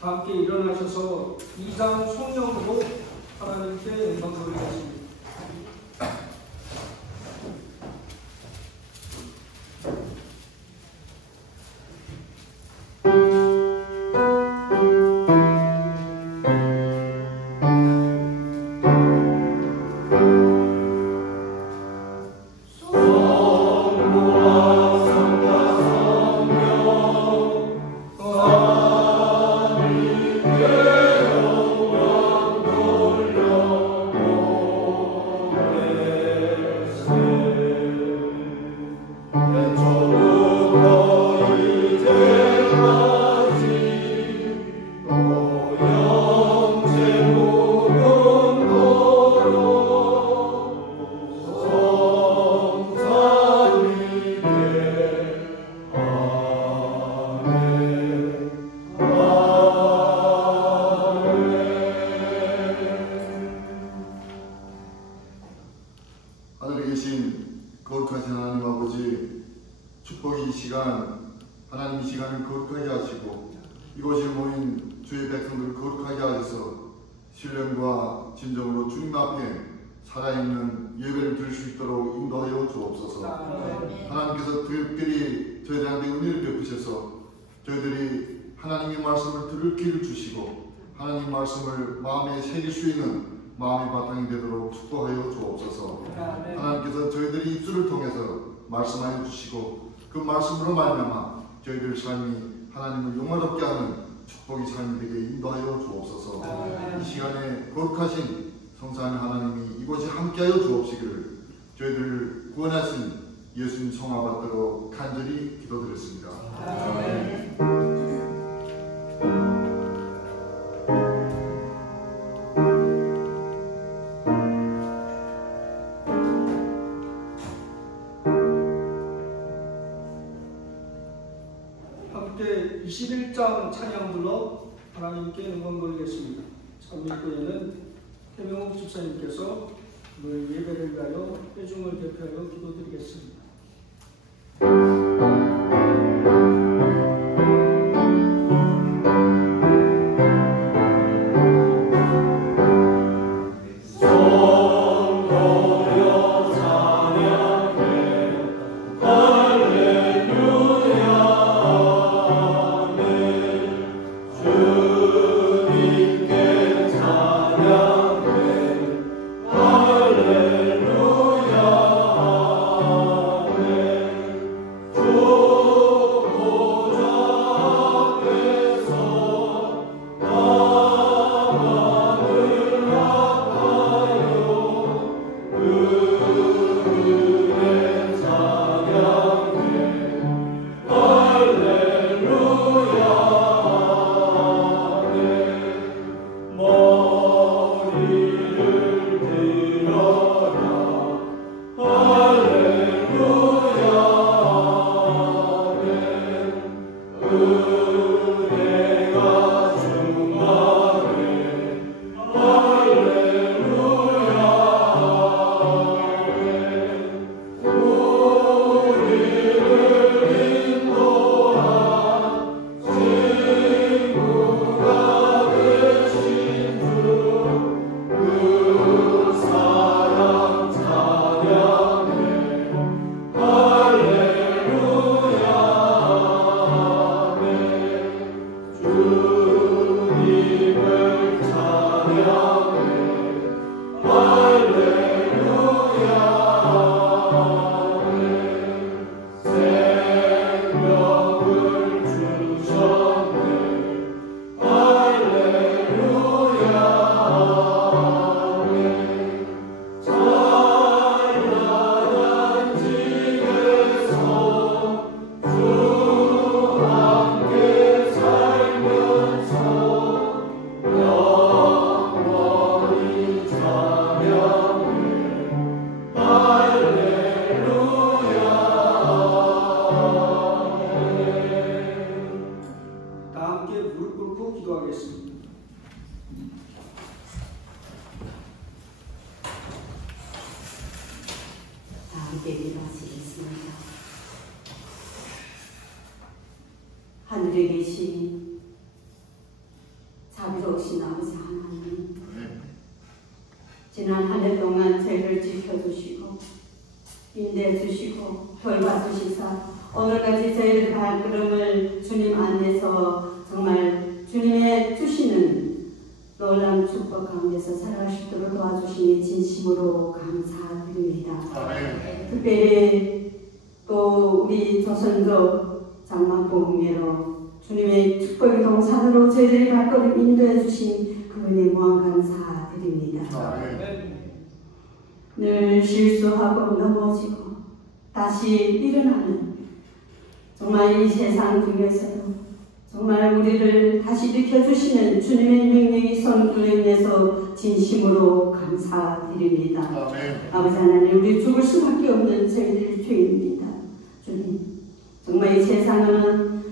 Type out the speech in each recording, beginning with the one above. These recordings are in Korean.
함께 일어나셔서 이장 성령으로 하나님께 영광 돌리겠습니다. 하늘에 계신 거룩하신 하나님 아버지, 축복이 이 시간, 하나님 이 시간을 거룩하게 하시고 이곳에 모인 주의 백성들을 거룩하게 하셔서 신령과 진정으로 주님 앞에 살아있는 예배를 드릴 수 있도록 인도하여 주옵소서. 하나님께서 특별히 저희들한테 은혜를 베푸셔서 저희들이 하나님의 말씀을 들을 길을 주시고 하나님 말씀을 마음에 새길 수 있는 마음의 바탕이 되도록 축복하여 주옵소서. 하나님께서 저희들이 입술을 통해서 말씀하여 주시고 그 말씀으로 말미암아 저희들 삶이 하나님을 영화롭게 하는 축복의 삶이 되게 인도하여 주옵소서. 이 시간에 거룩하신 성삼위 하나님이 이곳에 함께하여 주옵시기를 저희들을 구원하신 예수님 성화 받들어 간절히 기도드렸습니다. 아멘. 함께 21장 찬양 불러 하나님께 영광 돌리겠습니다. 찬미교회는 태명욱 집사님께서 오늘 예배를 위하여 회중을 대표하여 기도드리겠습니다. 할렐루야 하늘에 계신 자비로우신 아버지 하나님, 지난 한 해 동안 저희를 지켜주시고 인내해주시고 돌봐주시사 오늘까지 저희의 발걸음을 주님 안에서 정말 주님의 주시는 놀라운 축복 가운데서 살아갈 수 있도록 도와주시니 진심으로 감사드립니다. 특별히 또 우리 조선족 장막복음회로 주님의 축복의 동산으로 저희들의 발걸음 인도해 주신 그분의 무한 감사드립니다. 늘 실수하고 넘어지고 다시 일어나는 정말 이 세상 중에서도 정말 우리를 다시 일으켜주시는 주님의 명령이 선물로 인해서 진심으로 감사드립니다. 아버지 하나님, 우리 죽을 수밖에 없는 저희들 죄입니다. 주님, 정말 이 세상은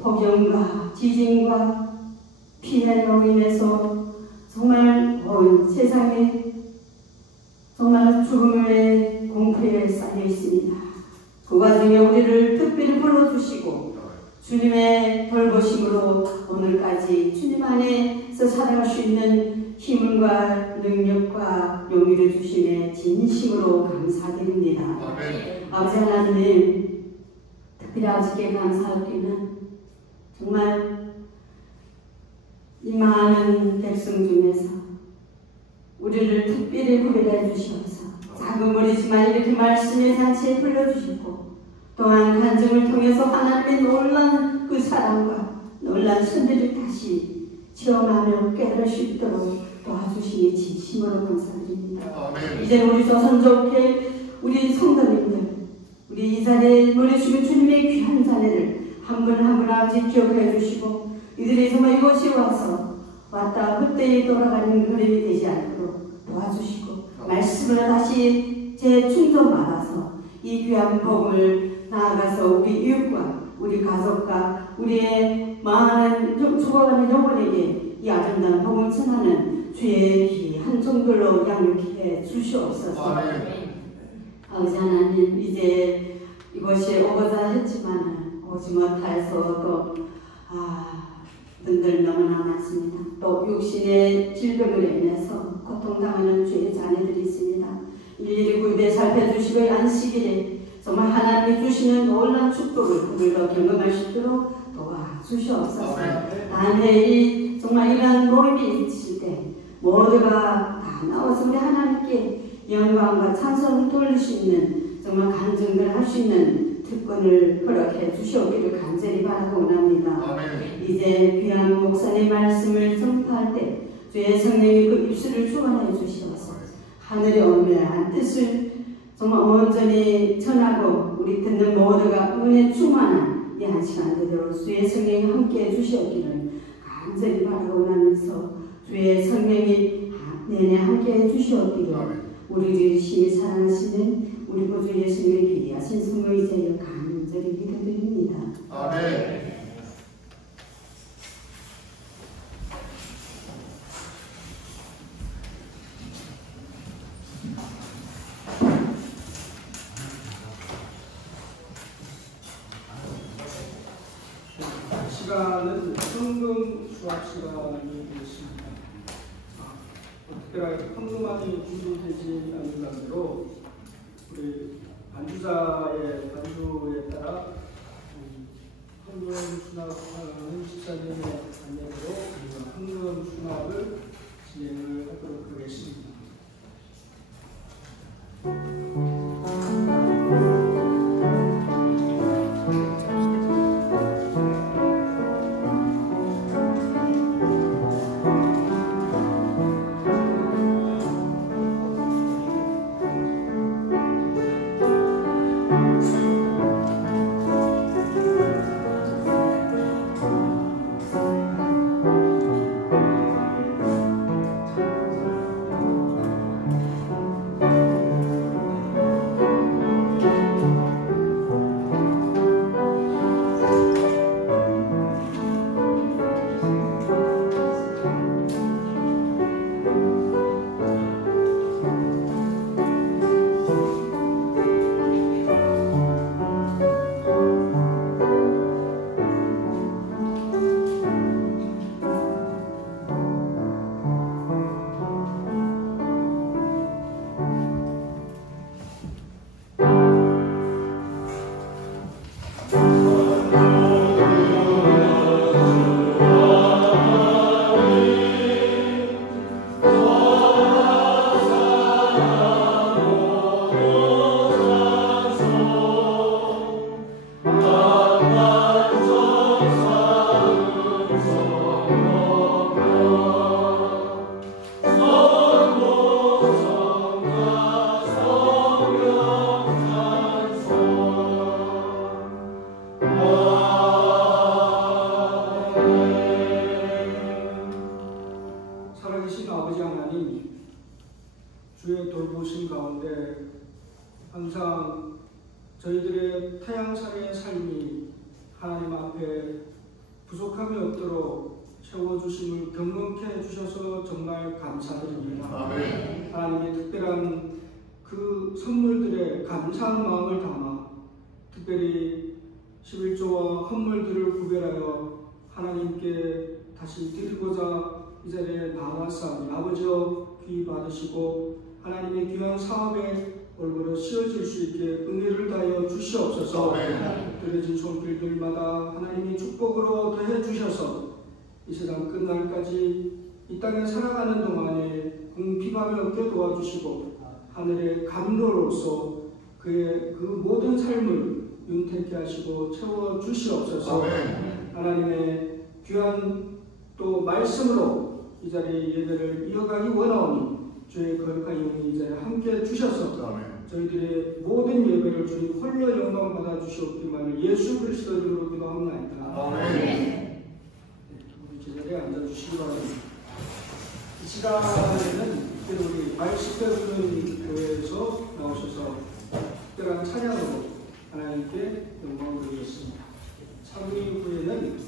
폭염과 지진과 피해로 인해서 정말 온 세상에 정말 죽음의 공포에 쌓여 있습니다. 그 와중에 우리를 특별히 불러주시고 주님의 돌보심으로 오늘까지 주님 안에서 살아갈 수 있는 힘과 능력과 용기를 주심에 진심으로 감사드립니다. 아버지 하나님, 특별히 아버지께 감사할 때는 정말 이 많은 백성 중에서 우리를 특별히 구별해 주셔서 작은 머리지만 이렇게 말씀의 잔치에 불러주시고 또한 간증을 통해서 하나님의 놀라운 그 사랑과 놀라운 선들을 다시 체험하며 깨달을 수 있도록 도와주시니 진심으로 감사드립니다. 이제 우리 조선족회 우리 성도님들 우리 이 자리에 모여주신 주님의 귀한 자네를 한 분 한 분 아버지 기억해 주시고 이들이 정말 이곳에 와서 왔다 헛되이 돌아가는 그림이 되지 않도록 도와주시고 말씀을 다시 재충전받아서 이 귀한 복음을 나아가서 우리 이웃과 우리 가족과 우리의 많은 죽어가는 영혼에게 이 아름다운 복음을 전하는 주의 귀한 종들로 양육해 주시옵소서. 아버지 하나님, 이제 이곳에 오고자 했지만 오지 못해서 또 분들 너무나 많습니다. 또 육신의 질병으로 인해서 고통당하는 주의 자녀들이 있습니다. 일일이 구입에 살펴주시고 안식일에 정말 하나님이 주시는 놀라운 축복을 그들도 경험할 수 있도록 도와주시옵소서. 다음에 정말 이러한 모임이 있을 때 모두가 다 나와서 우리 하나님께 영광과 찬송을 돌릴 수 있는 정말 간증을 할 수 있는 특권을 허락해 주시옵기를 간절히 바라고 원합니다. 이제 귀한 목사의 말씀을 전파할 때 주의 성령이 그 입술을 주관해 주시옵소서. 하늘의 오묘한 뜻을 정말 온전히 전하고 우리 듣는 모두가 은혜 충만한 이 한 시간 되도록 주의 성령이 함께해 주시옵기를 간절히 바라고 원하면서 주의 성령이 내내 함께해 주시옵기를 우리를 심히 사랑하시는 우리 구주 예수님의 귀하신 성령의 제여 간절히 기도드립니다. 아멘. 시간은 헌금 수학 시간이 되겠습니다. 특별하게 헌금만이 준비되지 않는 관계로 우리 반주자의 반주에 따라 헌금 수납하는 집사님의 안내로 헌금 수납을 진행을 하도록 하겠습니다. 차례의 삶이 하나님 앞에 부족함이 없도록 채워주심을 경험케 해주셔서 정말 감사드립니다. 아멘. 하나님의 특별한 그 선물들에 감사한 마음을 담아 특별히 11조와 헌물들을 구별하여 하나님께 다시 드리고자 이 자리에 나왔사오니 아버지여 귀 받으시고 하나님의 귀한 사업에 올바로 씌워질 수 있게 은혜를 다하여 주시옵소서. 드려진 손길들마다 하나님이 축복으로 더해 주셔서 이 세상 끝날까지 이 땅에 살아가는 동안에 궁핍함이 없게 도와주시고 하늘의 감로로서 그의 그 모든 삶을 윤택케 하시고 채워 주시옵소서. 하나님의 귀한 또 말씀으로 이 자리에 예배를 이어가기 원하오니 주의 거룩한 영이 이 자리에 함께 주셔서 저희들의 모든 예배를 주님 홀로 영광 받아 주시옵기만을 예수 그리스도 이름으로 기도합니다. 우리 제자리에 앉아주시기 바랍니다. 이 시간에는 우리 말씀대로는 교회에서 나오셔서 특별한 찬양으로 하나님께 영광을 드리겠습니다. 찬미 후에는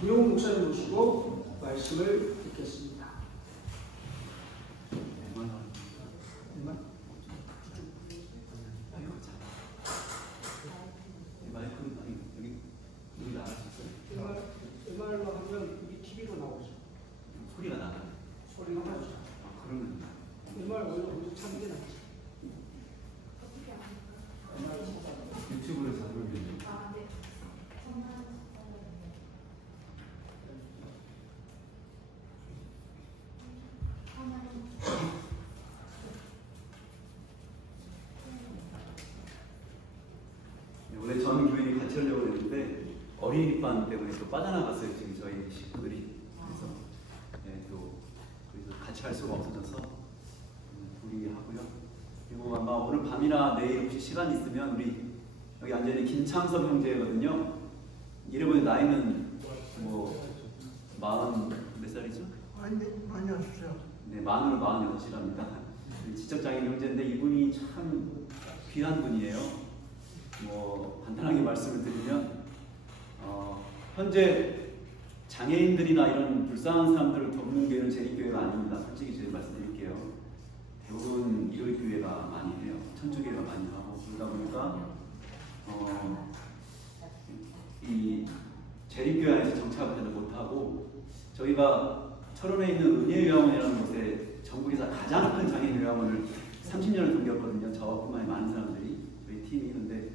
김용 목사님 모시고 말씀을 듣겠습니다. MR로 하면 이게 TV로 나오죠. 소리가 나요? 소리가 나죠. 그러면 MR 원래 우리 참게 나죠. 유튜브로 잘 보이는데. 원래 저는 교인이 같이 하려고 했는데 어린이반 때문에 또 빠져나갔어요. 지금 저희 식구들이. 그래서 네, 또 그래서 같이 할 수가 없어져서 둘이 하고요. 그리고 아마 오늘 밤이나 내일 혹시 시간 있으면 우리 여기 앉아있는 김창섭 형제거든요. 이래보니 나이는 뭐 40 몇 살이죠? 많이 하시죠. 네, 만으로 46이랍니다. 지적장애인 형제인데 이분이 참 귀한 분이에요. 뭐 간단하게 말씀을 드리면 현재 장애인들이나 이런 불쌍한 사람들을 돕는 교회는 재림교회가 아닙니다. 솔직히 제가 말씀드릴게요. 대부분 일요일교회가 많이 해요. 천주교회가 많이 하고 그러다 보니까 이 재림교회 안에서 정착을 제대로 못하고 저희가 철원에 있는 은혜요양원이라는 곳에 전국에서 가장 큰 장애인 요양원을 30년을 섬겼거든요. 저뿐만 아니라 많은 사람들이 저희 팀이. 근데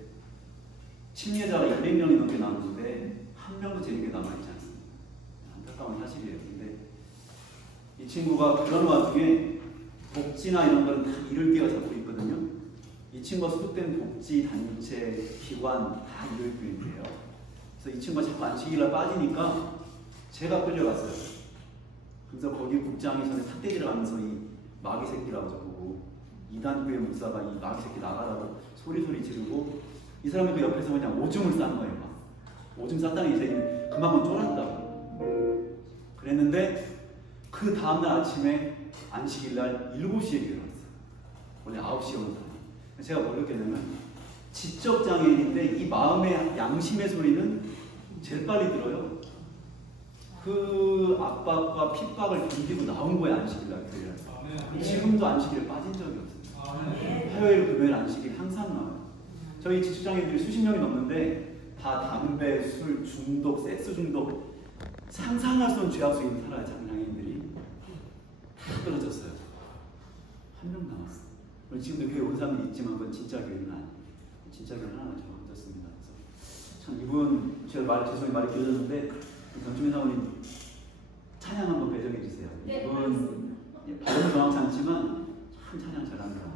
침례자가 200명이 넘게 나왔는데 한 명도 재림교회에 남아있지 않습니다. 안타까운 사실이에요. 근데 이 친구가 그런 와중에 복지나 이런 거는 다 이룰 기회가 잡고 있거든요. 이 친구가 소속된 복지 단체, 기관 다 이룰 기회인데요. 그래서 이 친구가 자꾸 안식일날 빠지니까 제가 끌려갔어요. 그래서 거기 국장이 전에 삿대질을 하면서 이 마귀 새끼라고 저보고 이단교회 목사가 이 마귀 새끼 나가라고 소리 지르고 이 사람이 그 옆에서 그냥 오줌을 싸는 거예요. 막. 오줌 쌌다는 게 그만큼 쫄았다고. 그랬는데 그 다음날 아침에 안식일날 7시에 일어났어요. 원래 9시에 오는 사람. 제가 뭘 느꼈냐면 지적장애인인데 이 마음의 양심의 소리는 제일 빨리 들어요. 그 압박과 핍박을 견디고 나온 거예요. 안식일날 교회에서. 지금도 안식일에 빠진 적이 없어요. 화요일, 금요일 안식일 항상 나와요. 저희 지적장애인들이 수십 명이 넘는데 다 담배, 술 중독, 섹스 중독 상상할 수 없는 죄악 속에 있는 살아요. 장애인들이 다 떨어졌어요. 한 명 남았어요. 지금도 교회 온 사람들이 있지만 그건 진짜 교회는 아니에요. 진짜 교회는 하나 적어졌습니다. 그래서 참 이분 제가 죄송히 말이 길어졌는데 전주민 사모님 찬양 한번 배정해 주세요. 네, 이분 발음 정확치 않지만 참 찬양 잘합니다.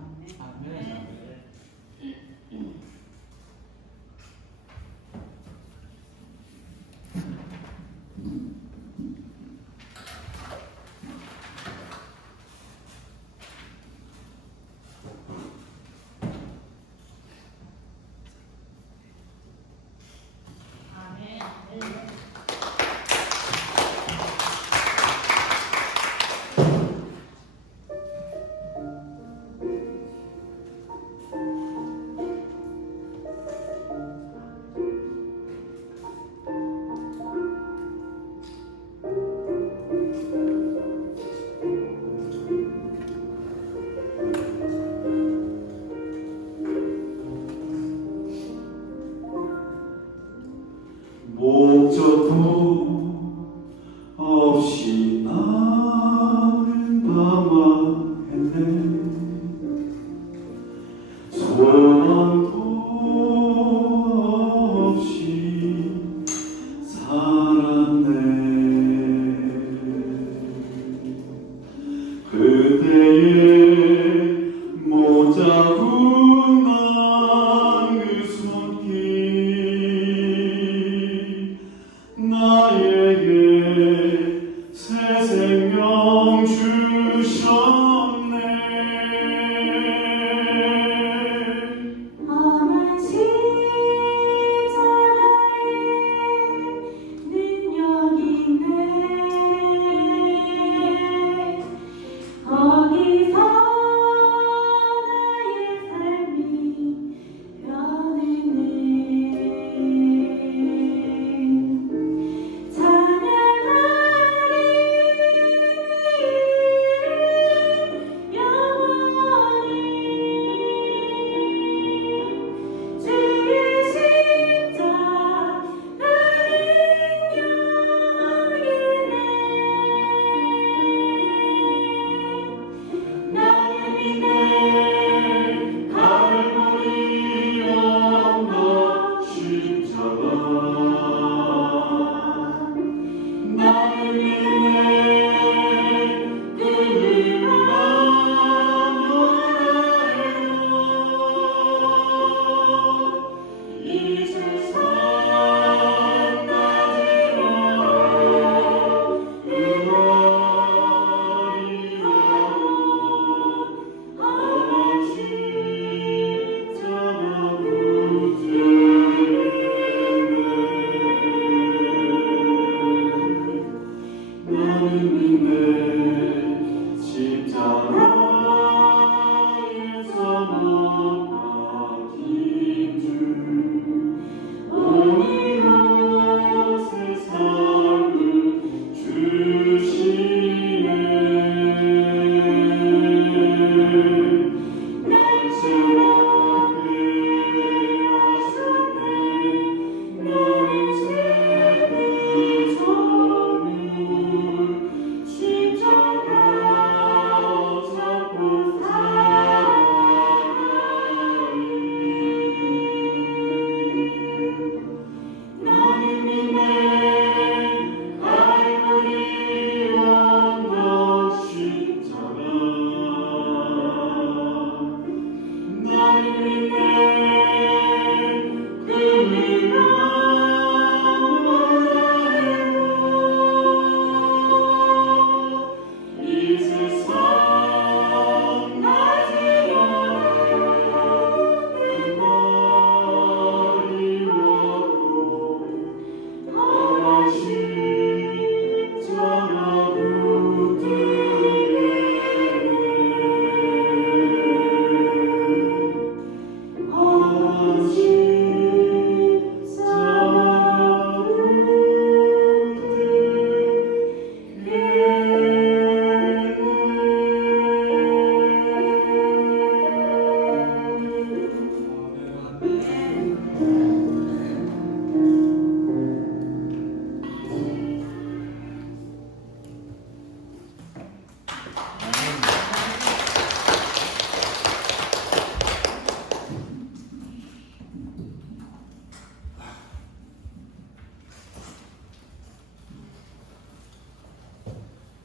네.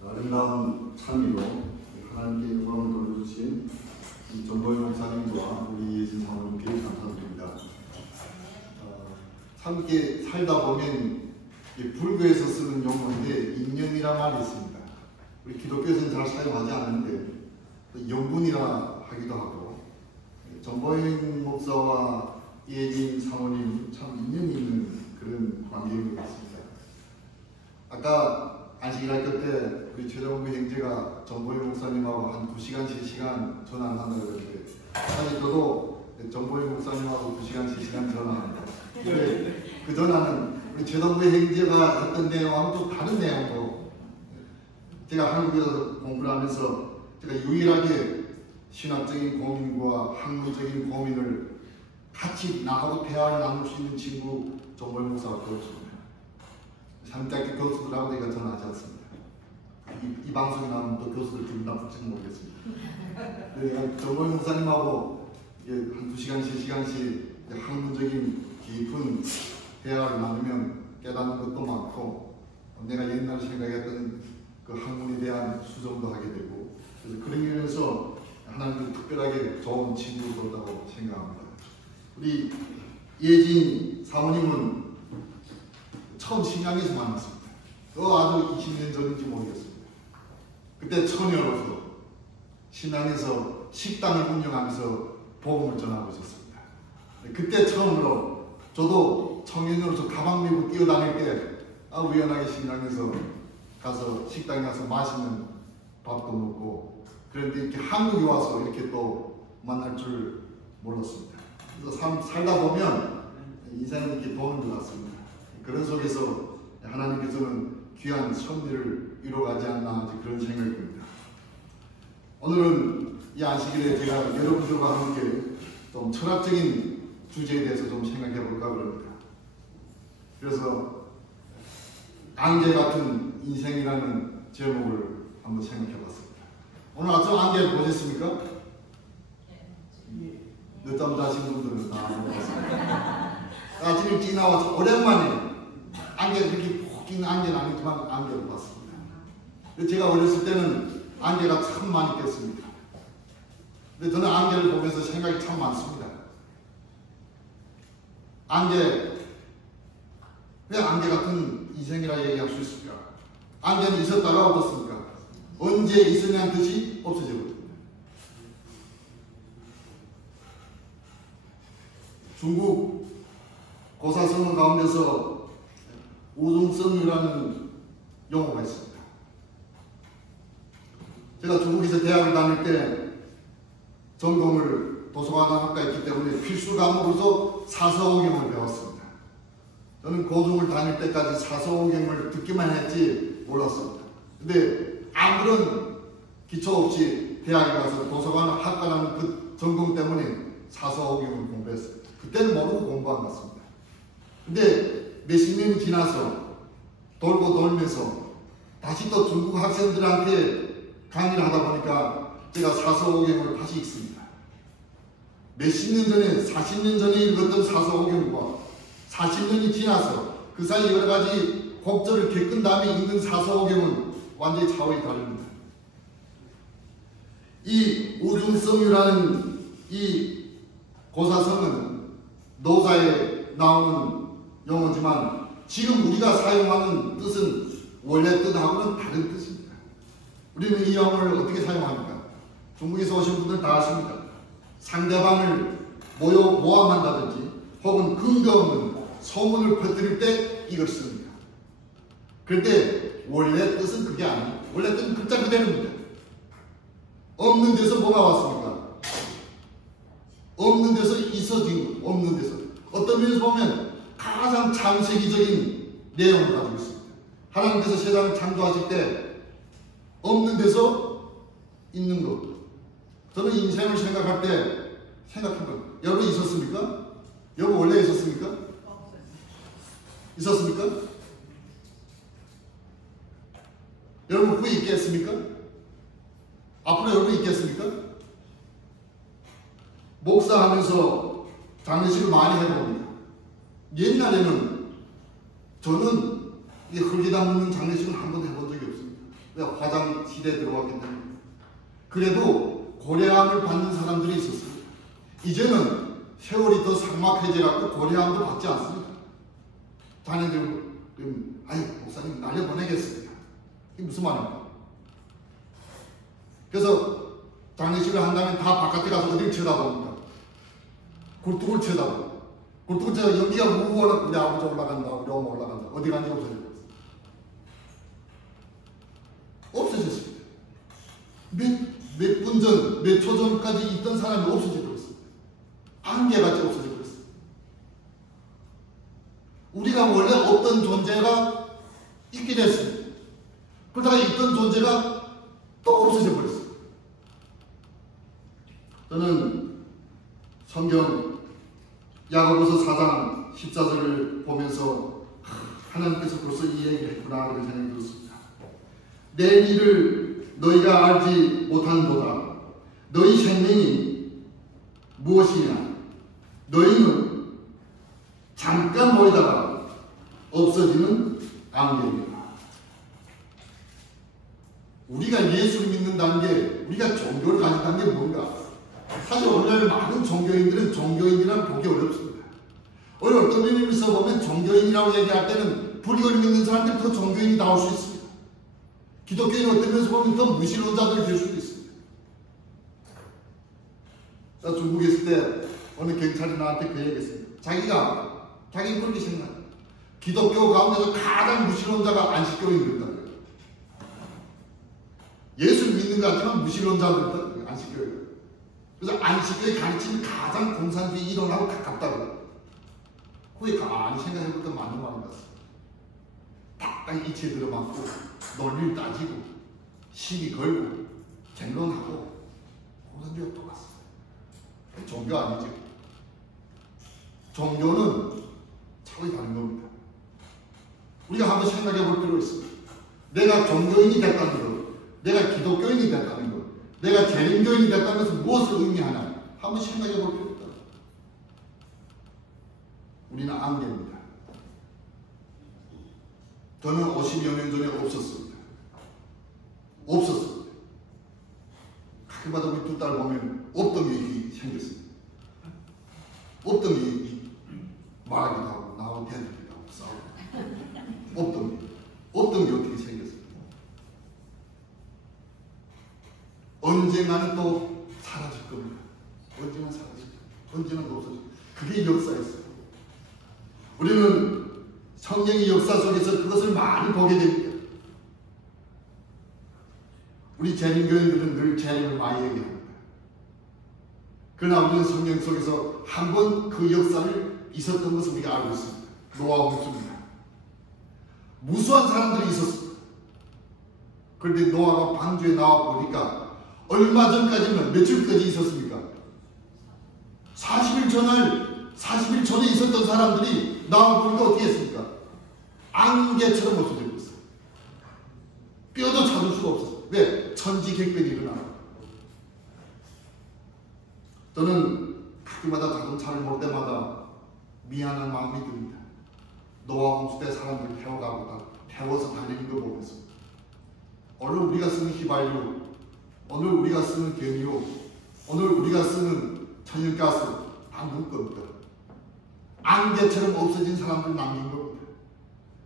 아름다운 찬미로 하나님께 영광을 돌려주신 전보영 목사님과 우리 예진 사모님께 감사드립니다. 참 이렇게 살다 보면 불교에서 쓰는 용어인데 인연이란 말이 있습니다. 우리 기독교에서는 잘 사용하지 않는데 영분이라 하기도 하고, 전보영 목사와 예진 사모님 참 인연이 있는 그런 관계인 것 같습니다. 아까 안식일학교 때 우리 최정부 형제가 전보영 목사님하고 한 2시간, 3시간 전화를 한다고 그랬는데, 사실 저도 전보영 목사님하고 2시간, 3시간 전화합니다. 근데 그 전화는 우리 최정부 형제가 했던 내용하고 또 다른 내용도, 제가 한국에서 공부를 하면서 제가 유일하게 신학적인 고민과 학문적인 고민을 같이 나하고 대화를 나눌 수 있는 친구 전보영 목사가 그렇습니다. 삼대학교 교수들하고 내가 전화하지 않습니다. 이 방송이 나오면 또 교수들 기분 나쁠지 모르겠습니다. 내가 전보영 목사님하고 한 2시간, 3시간씩 학문적인 깊은 대화를 나누면 깨닫는 것도 많고, 내가 옛날에 생각했던 그 학문에 대한 수정도 하게 되고, 그래서 그런 면에서 하나님도 특별하게 좋은 친구를 뒀다고 생각합니다. 우리 예진 사모님은 처음 신앙에서 만났습니다. 아주 20년 전인지 모르겠습니다. 그때 처녀로서 신앙에서 식당을 운영하면서 복음을 전하고 있었습니다. 그때 처음으로 저도 청년으로서 가방 메고 뛰어다닐 때 우연하게 신앙에서 가서 식당에 가서 맛있는 밥도 먹고, 그런데 이렇게 한국에 와서 이렇게 또 만날 줄 몰랐습니다. 그래서 살다 보면 인생은 이렇게 보는 것 같습니다. 그런 속에서 하나님께서는 귀한 섭리를 이뤄가지 않나 그런 생각이 듭니다. 오늘은 이 안식일에 제가 여러분들과 함께 좀 철학적인 주제에 대해서 좀 생각해 볼까 그럽니다. 그래서 안개 같은 인생이라는 제목을 한번 생각해 봤습니다. 오늘 아침 안개를 보셨습니까? 늦잠 자신 분들은 다 보셨습니다. 아침 일찍 나와서 오랜만에 안개가 그렇게 푹 낀 안개는 아니지만 안개를 봤습니다. 제가 어렸을 때는 안개가 참 많이 꼈습니다. 근데 저는 안개를 보면서 생각이 참 많습니다. 왜 안개 같은 인생이라 얘기할 수 있을까? 안개는 있었다가 어떻습니까? 언제 있으냐는 뜻이 없어져 버립니다. 중국 고사성어 가운데서 우중성유라는 용어가 있습니다. 제가 중국에서 대학을 다닐 때 전공을 도서관학과에 있기 때문에 필수 과목으로서 사서오경을 배웠습니다. 저는 고중을 다닐 때까지 사서오경을 듣기만 했지 몰랐습니다. 근데 아무런 기초 없이 대학에 가서 도서관학과라는 그 전공 때문에 사서오경을 공부했어요. 그때는 모르고 공부한 것 같습니다. 근데 몇십 년이 지나서 돌고 돌면서 다시 또 중국 학생들한테 강의를 하다 보니까 제가 사서오경을 다시 읽습니다. 몇십 년 전에, 40년 전에 읽었던 사서오경과 40년이 지나서 그 사이 여러 가지 곡절을 겪은 다음에 읽는 사서오경은 완전히 차원이 다릅니다. 이 우중성유라는 이 고사성은 노자에 나오는 용어지만 지금 우리가 사용하는 뜻은 원래 뜻하고는 다른 뜻입니다. 우리는 이 용어를 어떻게 사용합니까? 중국에서 오신 분들 다 아십니다. 상대방을 모함한다든지 혹은 근거 없는 소문을 퍼뜨릴 때 이걸 씁니다. 그런데 원래 뜻은 그게 아니에요. 원래 뜻은 글자 그대로입니다. 없는 데서 뭐가 왔습니까? 없는 데서 있어진 거. 없는 데서. 어떤 면에서 보면 가장 창세기적인 내용을 가지고 있습니다. 하나님께서 세상을 창조하실 때 없는 데서 있는 것. 저는 인생을 생각할 때 생각한 것. 여러분 있었습니까? 여러분 원래 있었습니까? 있었습니까? 여러분 후에 있겠습니까? 앞으로 여러분 있겠습니까? 목사하면서 장례식을 많이 해봅니다. 옛날에는 저는 이 흙에다 묻는 장례식을 한 번도 해본 적이 없습니다. 왜? 화장 시대에 들어왔기 때문에. 그래도 고려함을 받는 사람들이 있었습니다. 이제는 세월이 더 삭막해져갖고 고려함도 받지 않습니다. 자네들, 아이, 목사님 날려보내겠습니다. 이게 무슨 말입니까? 그래서 장례식을 한다면 다 바깥에 가서 어디를 쳐다봅니까? 굴뚝을 쳐다보고. 굴뚝을 쳐다보고 연기가 무거워라. 우리 아버지 올라간다. 우리 엄마 올라간다. 어디 간지 없어졌어요. 없어졌습니다. 몇 분 전, 몇 초 전까지 있던 사람이 없어져 버렸습니다. 안개같이 없어져 버렸습니다. 우리가 원래 없던 존재가 있게 됐습니다. 그러다가 있던 존재가 또 없어져 버렸습니다. 저는 성경 야고보서 4장 14절을 보면서 하나님께서 벌써 이 얘기를 했구나 그런 생각이 들었습니다. 내 일을 너희가 알지 못하는도다. 너희 생명이 무엇이냐? 너희는 잠깐 보이다가 없어지는 안개이다. 우리가 예수를 믿는다는 게, 우리가 종교를 가진다는 게 뭔가? 사실 오늘날 많은 종교인들은 종교인이라는 보기 어렵습니다. 오늘 어떤 의미에서 보면 종교인이라고 얘기할 때는 불교를 믿는 사람들이 더 종교인이 나올 수 있습니다. 기독교인은 어떤 면에서 보면 더 무신론자들이 될 수도 있습니다. 나 중국에 있을 때 어느 경찰이 나한테 그 얘기했습니다. 자기 그렇게 생각해요. 기독교 가운데서 가장 무신론자가 안식교인들이다. 예수를 믿는 것 같지만 무신론자들이다. 안식교인. 그래서 안식교의 가르침이 가장 공산주의 이론하고 가깝다고. 그게 가만히 생각해볼 때 맞는 말인 것 같습니다. 딱 이치에 들어맞고 논리를 따지고 시비 걸고 쟁론하고 공산주의가 똑같습니다. 종교 아니죠. 종교는 차원이 다른 겁니다. 우리가 한번 생각해 볼 필요가 있습니다. 내가 종교인이 됐다는 것, 내가 기독교인이 됐다는 것, 내가 재림교인이 됐다는 것은 무엇을 의미하나 한번 생각해 볼 필요가 있다. 우리는 안개입니다. 저는 50여 년 전에 없었습니다. 없었습니다. 가끔마다 우리 두 딸 보면 없던 게 생겼습니다. 없던 게 말하기도 하고 나하고 대들기도 하고 싸우고 없던 게 어떻게 생겼습니다. 언젠가는 또 사라질 겁니다. 언젠가 사라질 겁니다. 언젠가 없어질 겁니다. 그게 역사였어요. 우리는 성경의 역사 속에서 그것을 많이 보게 됩니다. 우리 재림교인들은 늘 재림을 많이 얘기합니다. 그러나 우리는 성경 속에서 한 번 그 역사를 있었던 것을 우리가 알고 있습니다. 노아 홍수입니다. 무수한 사람들이 있었습니다. 그런데 노아가 방주에 나와 보니까 얼마 전까지는 며칠까지 있었습니까? 40일 전에 있었던 사람들이 나와 보니까 어떻게 했습니까? 안개처럼 없어지고 있어요. 뼈도 찾을 수가 없었어요. 왜? 천지객변이 일어나요. 저는 가끔마다 자동차를 볼 때마다 미안한 마음이 듭니다. 노아 홍수 때 사람들 태워서 달리는 걸 보면서 오늘 우리가 쓰는 휘발유, 오늘 우리가 쓰는 경유, 오늘 우리가 쓰는 천연가스 다 누구 겁니다. 안개처럼 없어진 사람들 남긴 겁니다.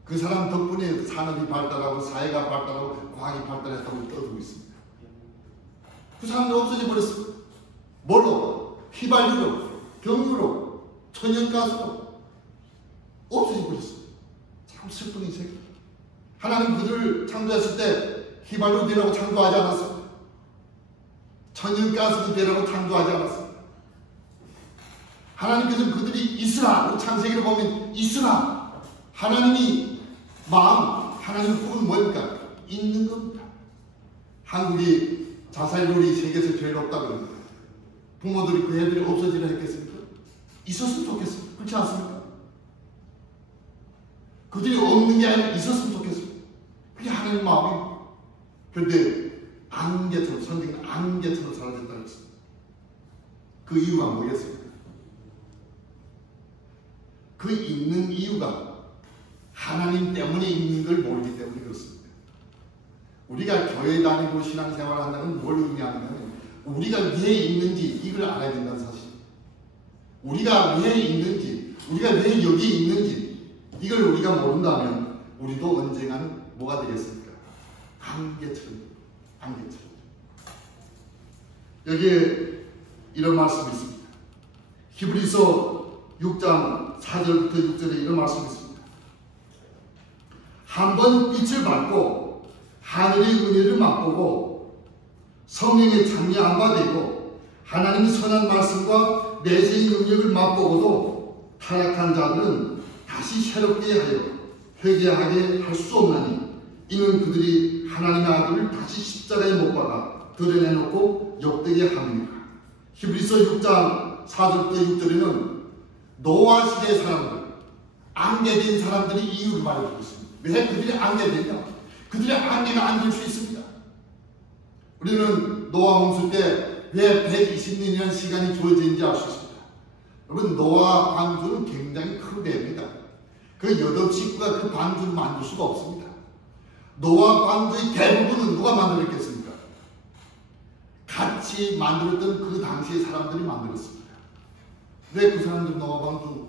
그 사람 덕분에 산업이 발달하고 사회가 발달하고 과학이 발달했다고 떠들고 있습니다. 그 사람들 없어져 버렸습니다. 뭘로? 휘발유로, 경유로, 천연가스로 없어져 버렸습니다. 참 슬픈 인생. 하나님 그들을 창조했을 때 휘발유 되라고 창조하지 않았습니다. 천연가스도 되라고 창조하지 않았습니다. 하나님께서 그들이 있으라, 창세기를 보면 있으라. 하나님이 마음, 하나님의 꿈은 뭡니까? 있는 겁니다. 한국이 자살률이 세계에서 제일 높다고 합니다. 부모들이 그 애들이 없어지려 했겠습니까? 있었으면 좋겠습니다. 그렇지 않습니까? 그들이 없는 게 아니라 있었으면 좋겠습니다. 그게 하나님 마음이에요. 그런데 안개처럼, 선생님은 안개처럼 사라졌다고 했습니다. 그 이유가 뭐겠습니까? 그 있는 이유가 하나님 때문에 있는 걸 모르기 때문에 그렇습니다. 우리가 교회 다니고 신앙생활을 한다는 뭘 의미하냐면 우리가 왜 있는지 이걸 알아야 된다는 사실. 우리가 왜 있는지, 우리가 왜 여기 있는지 이걸 우리가 모른다면 우리도 언젠가는 뭐가 되겠습니까? 안개처럼. 여기에 이런 말씀이 있습니다. 히브리서 6장 4절부터 6절에 이런 말씀이 있습니다. 한번 빛을 받고 하늘의 은혜를 맛보고 성령의 장려한 바 되고 하나님의 선한 말씀과 내세의 능력을 맛보고도 타락한 자들은 다시 새롭게 하여 회개하게 할 수 없나니 이는 그들이 하나님의 아들을 다시 십자가에 못 박아 드러내놓고 욕되게 합니다. 히브리서 6장 4절부터 6절에는 노아 시대의 사람들, 안개된 사람들이 이유를 말해주고 있습니다. 왜 그들이 안개됐냐? 그들의 안개가 안 될 수 있습니다. 우리는 노아 홍수 때 왜 120년이라는 시간이 주어진지 알 수 있습니다. 여러분, 노아 방주는 굉장히 큰 배입니다. 그 8식구가 그 방주를 만들 수가 없습니다. 노아 방주의 대부분은 누가 만들었겠습니까? 같이 만들었던 그 당시의 사람들이 만들었습니다. 왜 그 사람들 노아 방주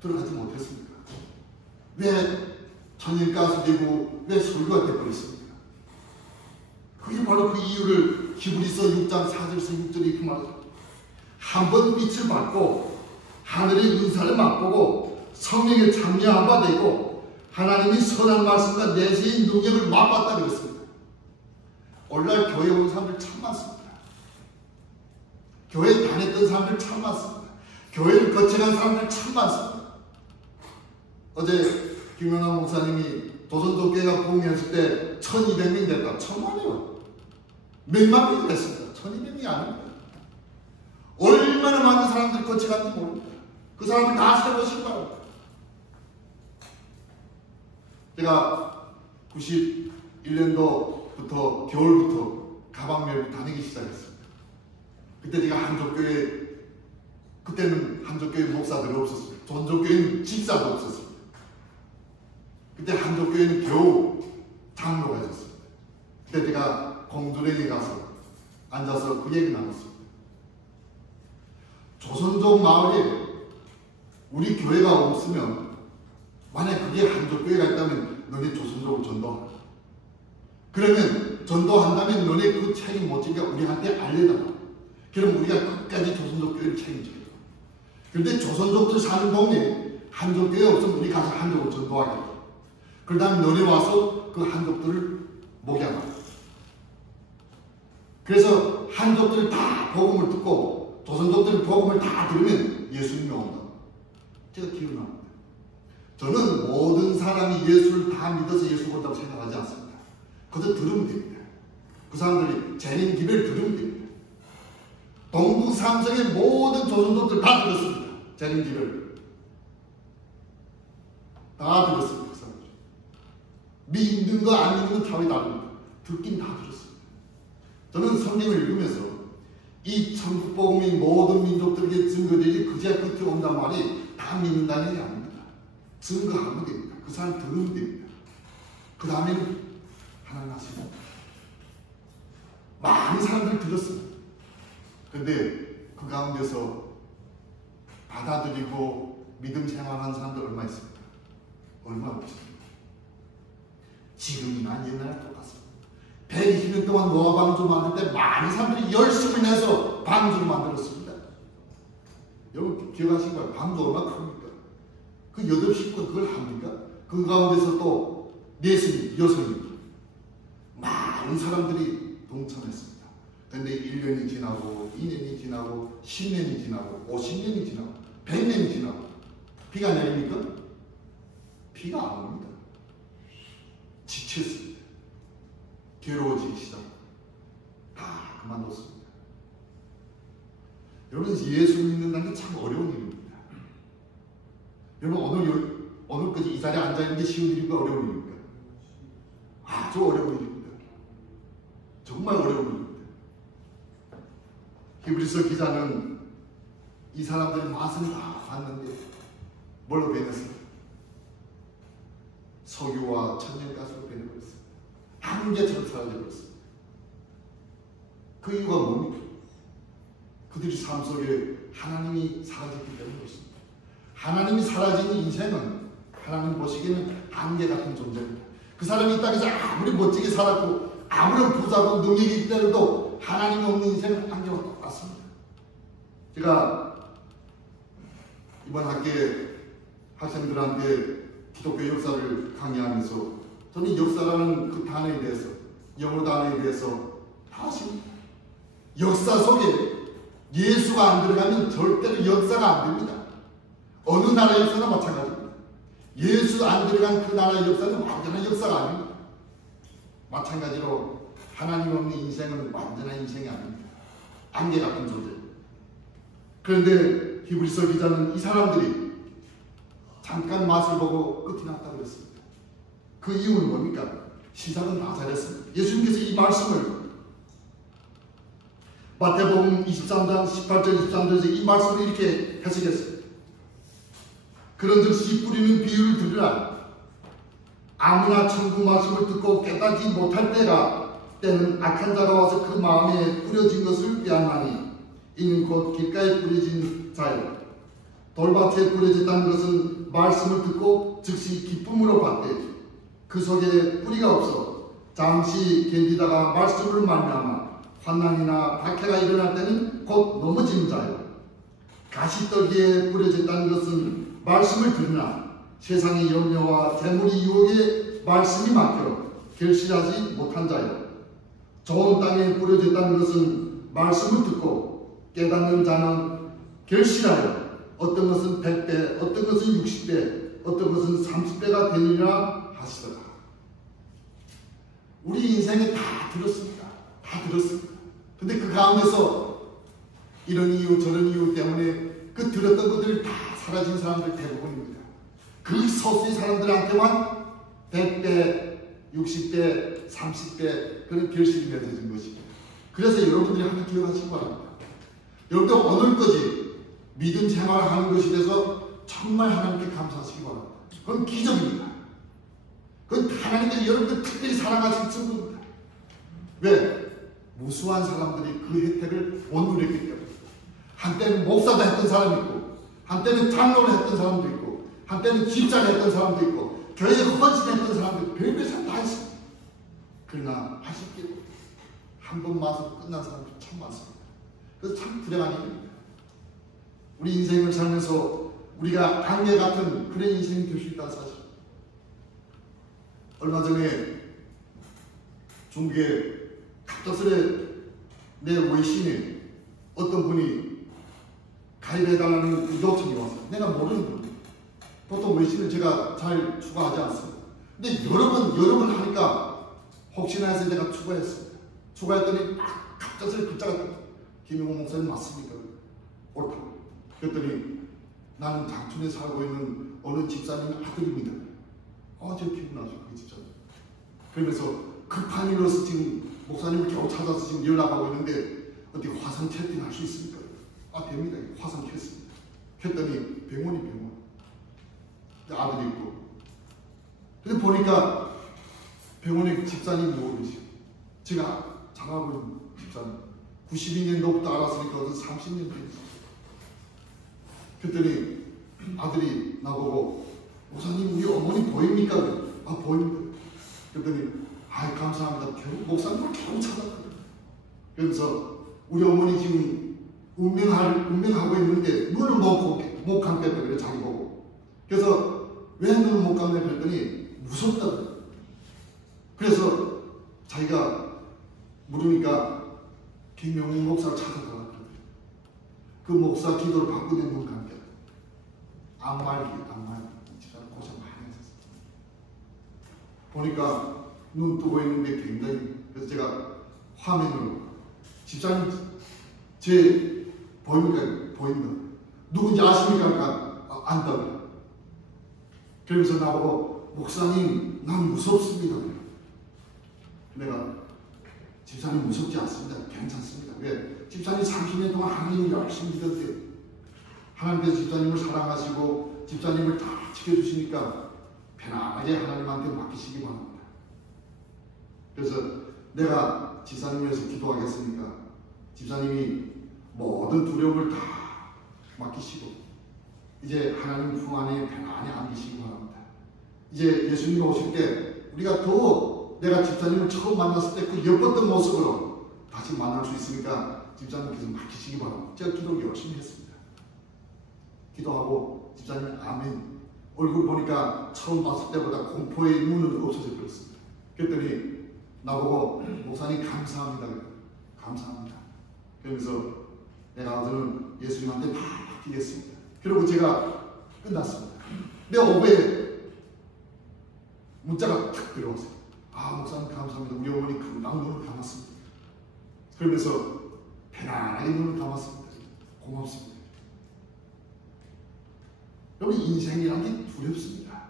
들어가지 못했습니까? 왜 천연가스 되고 왜 설교가 되어버렸습니까? 그게 바로 그 이유를 히브리서 6장 4절에서 6절에 이렇게 말합니다. 한번 빛을 받고 하늘의 은사를 맛보고 성령의 참여한 바 되고 하나님이 선한 말씀과 내세의 능력을 맛봤다 그랬습니다. 오늘날 교회 온 사람들 참 많습니다. 교회 다녔던 사람들 참 많습니다. 교회를 거쳐간 사람들 참 많습니다. 어제 김영남 목사님이 도선도교회가 부흥했을 때 1200명 됐다. 1000만이요. 몇만 명이 됐습니다. 1200명이 아닙니다. 얼마나 많은 사람들이 거쳐갔는지 모릅니다. 그 사람들 다 새로 신발합니다. 제가 91년도부터 겨울부터 가방매를 다니기 시작했습니다. 그때 제가 한족교회, 그때는 한족교회 목사들이 없었습니다. 전족교회는 집사도 없었습니다. 그때 한족교회는 겨우 장로가 있었습니다. 그때 제가 공주령에 가서 앉아서 그 얘기 나눴습니다. 조선족 마을에 우리 교회가 없으면 만약 그게 한족교회가 있다면 너네 조선족을 전도하라. 그러면 전도한다면 너네 그 책임 못 지니까 우리한테 알려달라. 그럼 우리가 끝까지 조선족 교회를 책임져요. 그런데 조선족들 사는 동네에 한족교회 없으면 우리 가서 한족을 전도하겠다. 그 다음에 너네 와서 그 한족들을 목양하라. 그래서 한족들이 다 복음을 듣고 조선족들이 복음을 다 들으면 예수님이 온다. 제가 기억납니다. 저는 모든 사람이 예수를 다 믿어서 예수 본다고 생각하지 않습니다. 그저 들으면 됩니다. 그 사람들이 재림 기회를 들으면 됩니다. 동북 삼성의 모든 조선족들 다 들었습니다. 재림 기회를 다 들었습니다. 그 사람들 믿는 거 안 믿는 거 차원이 다릅니다. 듣긴 다 들었습니다. 저는 성경을 읽으면서 이 천국복음이 모든 민족들에게 증거되지 그제야 끝에 온단 말이 다 믿는다는 게 아닙니다. 증거하면 됩니다. 그 사람 들으면 됩니다. 그 다음에는 하나님 하시고 많은 사람들이 들었습니다. 그런데 그 가운데서 받아들이고 믿음 생활하는 사람들 얼마 있습니까? 얼마 없습니다. 지금이나 옛날에 똑같습니다. 120년 동안 노아 방주 만들 때 많은 사람들이 열심을 내서 방주를 만들었습니다. 여러분 기억하신 거예요? 방주 얼마나 큽니까? 그 8식구 그걸 합니까? 그 가운데서 또 4명, 6명 많은 사람들이 동참했습니다. 그런데 1년이 지나고 2년이 지나고 10년이 지나고 50년이 지나고 100년이 지나고 비가 내립니까? 비가 안 옵니다. 지쳤습니다. 괴로워지기 시작. 다 그만뒀습니다. 여러분 예수 믿는다는 게 참 어려운 일입니다. 여러분 오늘까지 이 자리에 앉아있는 게 쉬운 일입니까? 어려운 일입니까? 아주 어려운 일입니다. 정말 어려운 일입니다. 히브리서 기자는 이 사람들의 맛은 다 봤는데 뭘로 변했어요? 석유와 천연가스로 변해버렸어요. 한계처럼 사라져버렸어요. 그 이유가 뭡니까? 그들이 삶 속에 하나님이 사라졌기 때문에 그렇습니다. 하나님이 사라진 인생은 하나님 보시기에는 한계 같은 존재입니다. 그 사람이 이 땅에서 아무리 멋지게 살았고 아무런 부자고 능력이 있더라도 하나님이 없는 인생은 한계와 똑같습니다. 제가 이번 학기에 학생들한테 기독교 역사를 강의하면서 저는 역사라는 그 단어에 대해서 영어 단어에 대해서 다 아십니다. 역사 속에 예수가 안 들어가면 절대로 역사가 안 됩니다. 어느 나라 역사나 마찬가지입니다. 예수 안 들어간 그 나라의 역사는 완전한 역사가 아닙니다. 마찬가지로 하나님 없는 인생은 완전한 인생이 아닙니다. 안개 같은 존재. 그런데 히브리서 기자는 이 사람들이 잠깐 맛을 보고 끝이 났다고 했습니다. 그 이유는 뭡니까? 시작은 다 잘했습니다. 예수님께서 이 말씀을 마태복음 23장 18절 23절에서 이 말씀을 이렇게 해석했습니다. 그런즉 씨 뿌리는 비유를 들으라. 아무나 천국 말씀을 듣고 깨닫지 못할 때는 악한 자가 와서 그 마음에 뿌려진 것을 빼앗나니 이는 곧 길가에 뿌려진 자요. 돌밭에 뿌려졌다는 것은 말씀을 듣고 즉시 기쁨으로 받되 그 속에 뿌리가 없어 잠시 견디다가 말씀을 말미암아 환난이나 박해가 일어날 때는 곧 넘어지는 자요. 가시떨기에 뿌려졌다는 것은 말씀을 들으나 세상의 염려와 재물의 유혹에 말씀이 막혀 결실하지 못한 자요. 좋은 땅에 뿌려졌다는 것은 말씀을 듣고 깨닫는 자는 결실하여 어떤 것은 100배, 어떤 것은 60배, 어떤 것은 30배가 되리라 하시더라. 우리 인생에 다 들었습니다. 다 들었습니다. 근데 그 가운데서 이런 이유 저런 이유 때문에 그 들었던 것들이 다 사라진 사람들 대부분입니다. 그 소수의 사람들한테만 100배, 60배, 30배 그런 결실이 맺어진 것입니다. 그래서 여러분들이 하나 기억하시기 바랍니다. 여러분들 오늘까지 믿음 생활하는 것에 대해서 정말 하나님께 감사하시기 바랍니다. 그건 기적입니다. 그건 하나님께서 여러분들 특별히 사랑하신 증거입니다. 왜? 무수한 사람들이 그 혜택을 못 누렸기 때문에. 한때는 목사도 했던 사람이 있고 한때는 장로를 했던 사람도 있고 한때는 집사를 했던 사람도 있고 교회에 헌신했던 사람도 별별 사람 다 있습니다. 그러나 아쉽게도 한 번 맛으로 끝난 사람도 참 많습니다. 그래서 참 불행한 일입니다. 우리 인생을 살면서 우리가 안개 같은 그런 인생이 될 수 있다는 사실. 얼마 전에 중국에 갑작스레 내 외신에 어떤 분이 가입해달라는 요청이 왔어요. 내가 모르는 분이에요. 보통 외신을 제가 잘 추가하지 않습니다. 근데 여러 번 하니까 혹시나 해서 내가 추가했습니다. 추가했더니 갑작스레 글자가 김용호 목사님 맞습니까? 옳다고. 그랬더니 나는 장춘에 살고 있는 어느 집사님의 아들입니다. 제가 기분나죠. 그 집사님. 그러면서 급한 일로서 지금 목사님을 겨우 찾아서 지금 연락하고 있는데 어디 화상 채팅 할 수 있습니까? 됩니다. 화상 켰습니다. 했더니 병원. 아들이 있고. 근데 보니까 병원에 집사님이 누워 계시고, 제가 잘하고 있는 집사님 92년도부터 알았으니까 어떤 30년 됐어요. 그랬더니 아들이 나보고 목사님 우리 어머니 보입니까? 아 보입니다. 그랬더니 아 감사합니다. 목사님을 겨우 찾았거든요. 그러면서 우리 어머니 지금 운명하고 있는데 눈을 못 감겠다 그래 자기 보고. 그래서 왜 눈을 못 감냐 그랬더니 무섭다고. 그래서 자기가 물으니까 김용민 목사를 찾아가라. 그 목사 기도를 받고 내 눈 감게. 안말기. 집사람 고생 많이 했었어요. 보니까 눈 뜨고 있는데 굉장히. 그래서 제가 화면으로 집사님 제 보입니까? 보인다. 누군지 아십니까? 그러니까 안다고. 그러면서 나보고 목사님 난 무섭습니다. 내가 집사님 무섭지 않습니다. 괜찮습니다. 왜? 집사님 30년 동안 하나님을 열심히 믿었대요. 하나님께서 집사님을 사랑하시고 집사님을 다 지켜주시니까 편안하게 하나님한테 맡기시기 바랍니다. 그래서 내가 집사님 위해서 기도하겠으니까 집사님이 모든 두려움을 다 맡기시고 이제 하나님 품 안에 편안히 안기시기 바랍니다. 이제 예수님 오실 때 우리가 더 내가 집사님을 처음 만났을 때 그 예뻤던 모습으로 다시 만날 수 있으니까 집사님께서 맡기시기 바랍니다. 제가 기도 열심히 했습니다. 기도하고 집사님 아멘. 얼굴 보니까 처음 봤을 때보다 공포의 눈은 없어져 버렸습니다. 그랬더니 나보고 목사님 감사합니다. 감사합니다. 그러면서 내가 저는 예수님한테 다 맡기겠습니다. 그리고 제가 끝났습니다. 내 오후에 문자가 탁 들어왔어요. 아 목사님 감사합니다. 우리 어머니 금방 눈을 감았습니다. 그러면서 편안하게 눈을 감았습니다. 고맙습니다. 여러분 인생이라는 게 두렵습니다.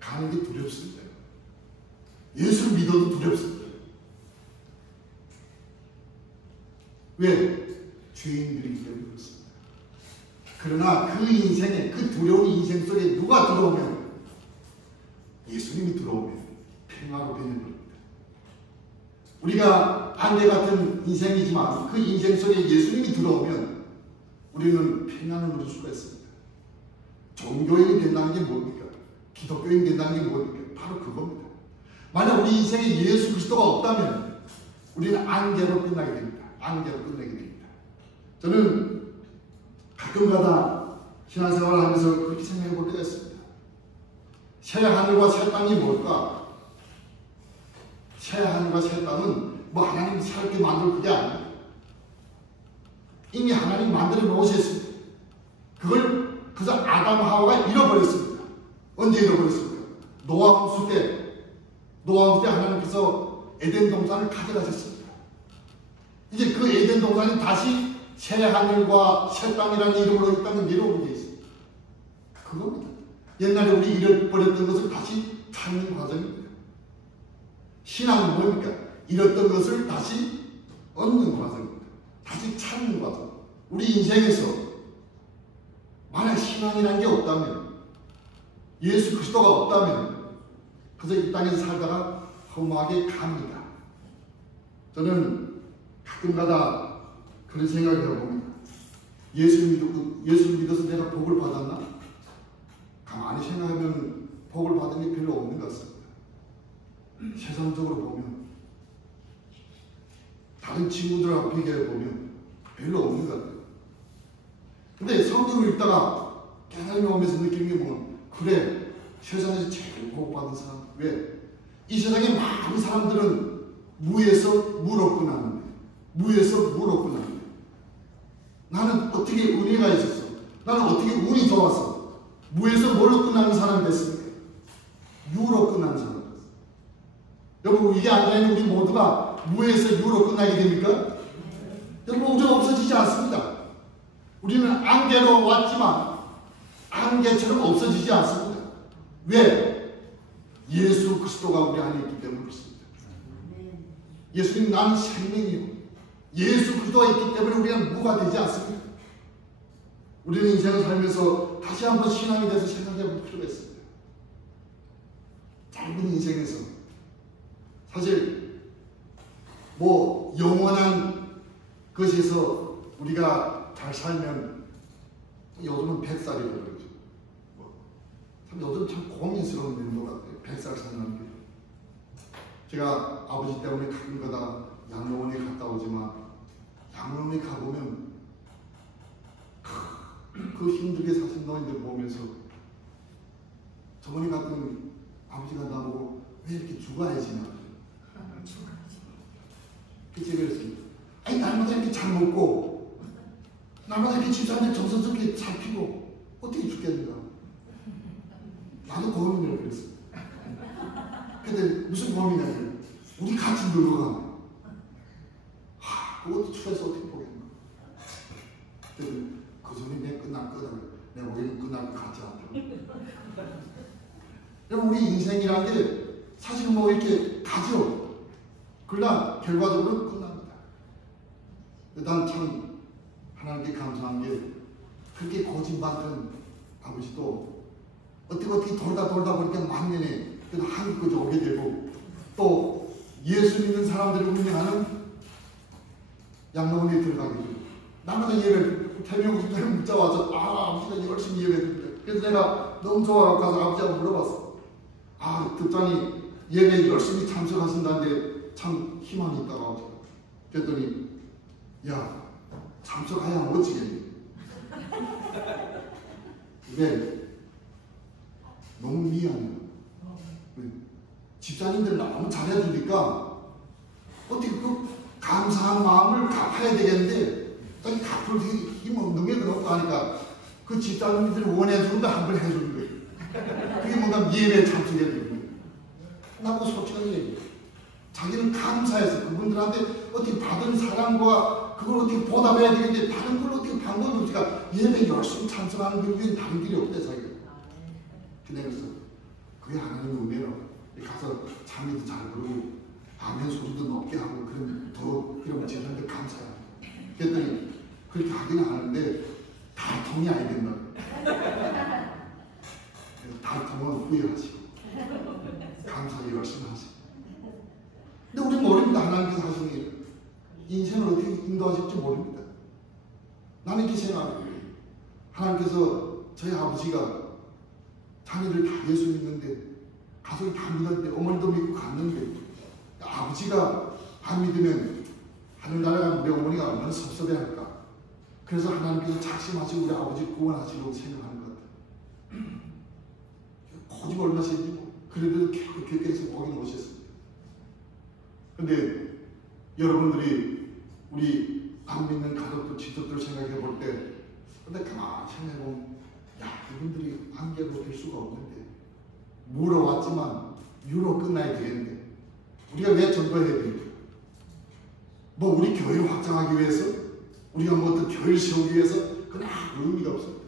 가는 게 두렵습니다. 예수를 믿어도 두렵습니다. 왜? 죄인들이기 때문에 그렇습니다. 그러나 그 인생에 그 두려운 인생 속에 누가 들어오면 예수님이 들어오면 평화로 되는 겁니다. 우리가 안개 같은 인생이지만 그 인생 속에 예수님이 들어오면 우리는 평안을 누릴 수가 있습니다. 종교인이 된다는 게 뭡니까? 기독교인이 된다는 게 뭡니까? 바로 그겁니다. 만약 우리 인생에 예수 그리스도가 없다면 우리는 안개로 끝나게 됩니다. 안개로 끝나게 됩니다. 저는 가끔가다 신앙생활을 하면서 그렇게 생각해 볼 때가 있습니다. 새 하늘과 새 땅이 뭘까? 새 하늘과 새 땅은 뭐 하나님 새롭게 만들 그게 아니에요. 이미 하나님 만들어 놓으셨습니다. 그걸 그저 아담 하와가 잃어버렸습니다. 언제 잃어버렸습니까? 노아홍수 때 하나님께서 에덴 동산을 가져가셨습니다. 이제 그 에덴 동산이 다시 새 하늘과 새 땅이라는 이름으로 이 땅에 내려오게 되어 있습니다. 그겁니다. 옛날에 우리 잃어버렸던 것을 다시 찾는 과정입니다. 신앙은 뭡니까? 잃었던 것을 다시 얻는 과정입니다. 다시 찾는 과정. 우리 인생에서 만약 신앙이라는 게 없다면, 예수 그리스도가 없다면 그래서 이 땅에서 살다가 허무하게 갑니다. 저는 가끔가다 그런 생각을 해봅니다. 예수를 믿어서 내가 복을 받았나? 가만히 생각하면 복을 받은 게 별로 없는 것 같습니다. 세상적으로 보면, 다른 친구들하고 비교해보면 별로 없는 것 같아요. 근데 성경을 읽다가 깨달음이 오면서 느끼는 게 뭐냐면, 그래, 세상에서 제일 복받은 사람. 왜? 이 세상에 많은 사람들은 무에서 무로 끝나는데, 나는 어떻게 은혜가 있었어? 나는 어떻게 운이 좋았어? 무에서 뭘로 끝나는 사람이 됐습니까? 유로 끝나는 사람 됐어요. 여러분, 이게 아니라 우리 모두가 무에서 유로 끝나게 됩니까? 여러분, 우주는 없어지지 않습니다. 우리는 안개로 왔지만 안개처럼 없어지지 않습니다. 왜? 예수 그리스도가 우리 안에 있기 때문에 그렇습니다. 예수님 나는 생명이요. 예수 그리스도가 있기 때문에 우리는 무가 되지 않습니다. 우리는 인생을 살면서 다시 한번 신앙에 대해서 생각해볼 필요가 있습니다. 짧은 인생에서 사실 뭐 영원한 것에서 우리가 잘 살면 요즘은 100살이라고 그러죠. 참 요즘 참 고민스러운 일인 것 같아요. 100살 사는 게. 제가 아버지 때문에 가끔가다 양로원에 갔다 오지만 양로원에 가보면 그 힘들게 사신 노인들 보면서 저번에 같은 아버지가 나보고 왜 이렇게 죽어야지 나 그치 그랬습니다. 아니 날마다 이렇게 잘 먹고 날마다 이렇게 집사람들 정성스럽게 잘 피고 어떻게 죽겠는가. 나도 고민을 그랬어. 근데 무슨 고민이냐. 우리 같이 늙어가. 그것도 추해서 어떻게 보겠나. 그때는 그 소리 내 끝날 거다. 내가 보기에는 끝날 것 같지 않더라고. 여러분 우리 인생이라는 게 사실 뭐 이렇게 가죠. 그러나 결과적으로 끝납니다. 난 참 하나님께 감사한 게 그렇게 고집많던 아버지도 어떻게 돌다 보니까 만년에 한국까지 오게 되고 또 예수 믿는 사람들을 운영하는 양로원에 들어가게 되고 나마다 예배를 태명국집에 문자 와서 아버지가 열심히 예배드린다. 그래서 내가 너무 좋아하고 가서 아버지하고 물어봤어. 듣자니 예배에 열심히 참석하신다는데 참 희망이 있다고 아버지가. 그랬더니 야 참석해야 멋지겠니? 왜? 너무 미안해. 집사님들 너무 잘해주니까 어떻게 그 감사한 마음을 갚아야 되겠는데 자기 갚을 힘 없는 게 그렇고 하니까 그 집사님들이 원해주는 거 한 번 해주는 거예요. 그게 뭔가 예배에 참석해야 되는 거예요. 나보고 솔직하게 얘기해. 자기는 감사해서 그분들한테 어떻게 받은 사랑과 그걸 어떻게 보답해야 되겠는데 다른 걸 어떻게 방법이 없으니까 예배 열심히 참석하는 그 위에 다른 길이 없대 자기가. 그래서 그게 하나님의 은혜로 가서 찬미도 잘 부르고 아멘 소리도 높게 하고 그러면 제사한테 감사해요. 그랬더니 그렇게 하기는 하는데 다통이 아니겠나. 다통은 후회하시고 감사하게 열심히 하시고. 근데 우리는 모릅니다. 하나님께서 하시는 일. 인생을 어떻게 인도하실지 모릅니다. 나는 이렇게 생각해요. 하나님께서 저희 아버지가 자녀들 다 예수 믿는데 가족이 다 믿었는데 어머니도 믿고 갔는데 아버지가 안 믿으면 하늘나라가 우리 어머니가 얼마나 섭섭해할까. 그래서 하나님께서 작심하시고 우리 아버지 구원하시려고 생각하는 것 같아요. 고집 얼마나 세지고 그래도 교회에서 거기 오셨습니다. 근데 여러분들이 우리 안 믿는 가족들, 친척들 생각해 볼 때 근데 가만히 생각해 보면 이분들이 안개로 될 수가 없는데 물어왔지만 유로 끝나야 되겠는데 우리가 왜 전도해야 됩니까? 뭐 우리 교회를 확장하기 위해서 우리가 뭐 어떤 교회를 세우기 위해서 그건 아무 의미가 없습니다.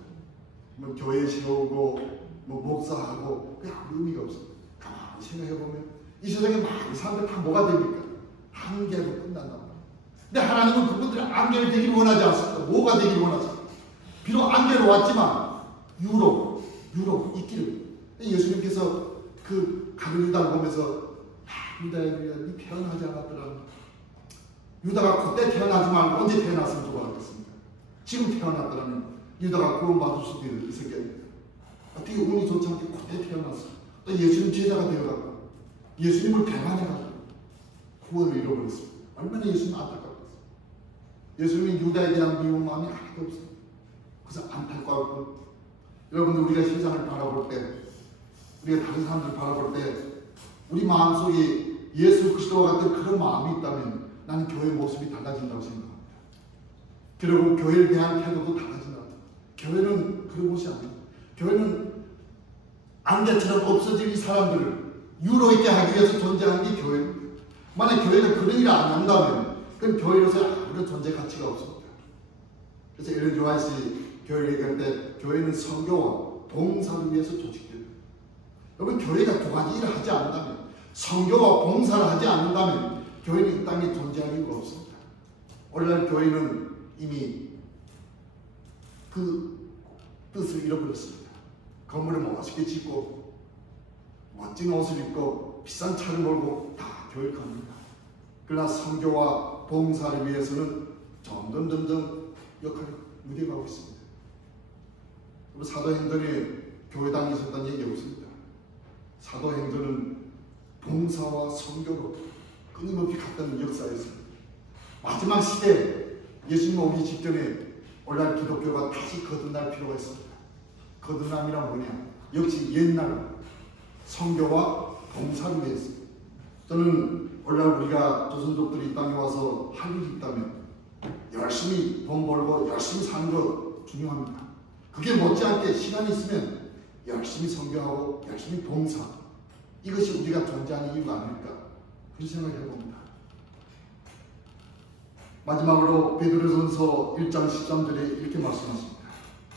뭐 교회 세우고 뭐 목사하고 그냥 아무 의미가 없습니다. 가만히 생각해 보면 이 세상에 많은 사람들 다 뭐가 됩니까? 한계로 끝난단 말이에요. 근데 하나님은 그분들이 안개로 되기를 원하지 않습니다. 뭐가 되기를 원하십니다. 비록 안개로 왔지만 유로 있기를. 예수님께서 그 가룟 유다를 보면서 유다야 네 태어나지 않았더라. 유다가 그때 태어나지 말고 언제 태어났으면 좋아하겠습니까? 지금 태어났더라면 유다가 구원받을 수도 있었겠는데 어떻게 운이 좋지 않게 그때 태어났어. 또 예수님 제자가 되어가고 예수님을 배반해가지고 구원을 잃어버렸습니다. 얼마나 예수님 안타깝겠어요. 예수님은 유다에 대한 미운 마음이 하나도 없어요. 그래서 안타까웠고 여러분들 우리가 세상을 바라볼 때 우리가 다른 사람들 바라볼 때 우리 마음속에 예수 그리스도와 같은 그런 마음이 있다면 나는 교회의 모습이 달라진다고 생각합니다. 그리고 교회에 대한 태도도 달라진다. 교회는 그런 곳이 아니에요. 교회는 안개처럼 없어질 이 사람들을 유로 있게 하기 위해서 존재하는 게 교회입니다. 만약 교회가 그런 일을 안 한다면 그건 교회로서 아무런 존재 가치가 없습니다. 그래서 에런 지 화이트 교회를 얘기할 때 교회는 선교와 봉사를 위해서 조직됩니다. 여러분 교회가 두 가지 일을 하지 않는다면 선교와 봉사를 하지 않는다면 교회는 이 땅에 존재할 이유가 없습니다. 오늘날 교회는 이미 그 뜻을 잃어버렸습니다. 건물을 멋있게 짓고 멋진 옷을 입고 비싼 차를 몰고 다 교육합니다. 그러나 선교와 봉사를 위해서는 점점 역할을 무뎌가고 있습니다. 사도행전에 교회당이 있었다는 얘기가 없습니다. 사도행전은 봉사와 선교로 끊임없이 갔던 역사였습니다. 마지막 시대 예수님 오기 직전에 오늘날 기독교가 다시 거듭날 필요가 있습니다. 거듭남이란 뭐냐? 역시 옛날 선교와 봉사를 위해서. 저는 오늘날 우리가 조선족들이 이 땅에 와서 할 일이 있다면 열심히 돈 벌고 열심히 사는 것 중요합니다. 그게 못지않게 시간이 있으면 열심히 선교하고 열심히 봉사, 이것이 우리가 존재하는 이유가 아닐까 그런 생각을 해봅니다. 마지막으로 베드로전서 1장 13절에 이렇게 말씀하십니다.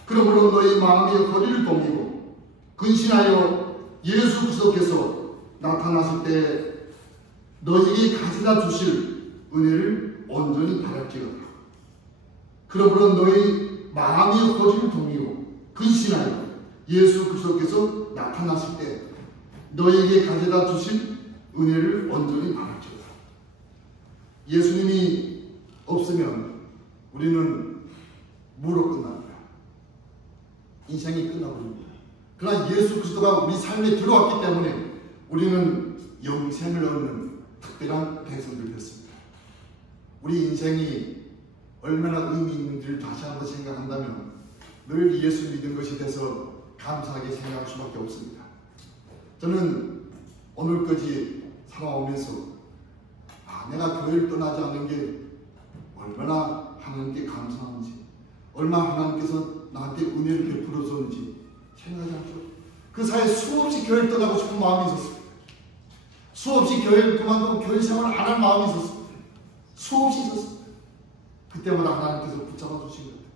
그러므로 너희 마음의 허리를 동이고 근신하여 예수 그리스도께서 나타나실 때 너희에게 가져다 주실 은혜를 온전히 바랄지어다. 그러므로 너희 마음의 허리를 동이고 근신하여 예수 그리스도께서 나타나실 때 너희에게 가져다 주실 은혜를 온전히 바랄지어다. 예수님이 없으면 우리는 무로 끝납니다. 인생이 끝나버립니다. 그러나 예수 그리스도가 우리 삶에 들어왔기 때문에 우리는 영생을 얻는 특별한 백성들이 됐습니다. 우리 인생이 얼마나 의미 있는지를 다시 한번 생각한다면 늘 예수 믿은 것이 돼서 감사하게 생각할 수밖에 없습니다. 저는 오늘까지 살아오면서 내가 교회를 떠나지 않는 게 얼마나 하나님께 감사한지, 얼마나 하나님께서 나한테 은혜를 베풀어 줬는지 생각하지 않죠. 그 사이에 수없이 교회를 떠나고 싶은 마음이 있었습니다. 수없이 교회를 그만두고 교회 생활을 안 할 마음이 있었습니다. 수없이 있었습니다. 그때마다 하나님께서 붙잡아 주신 것 같아요.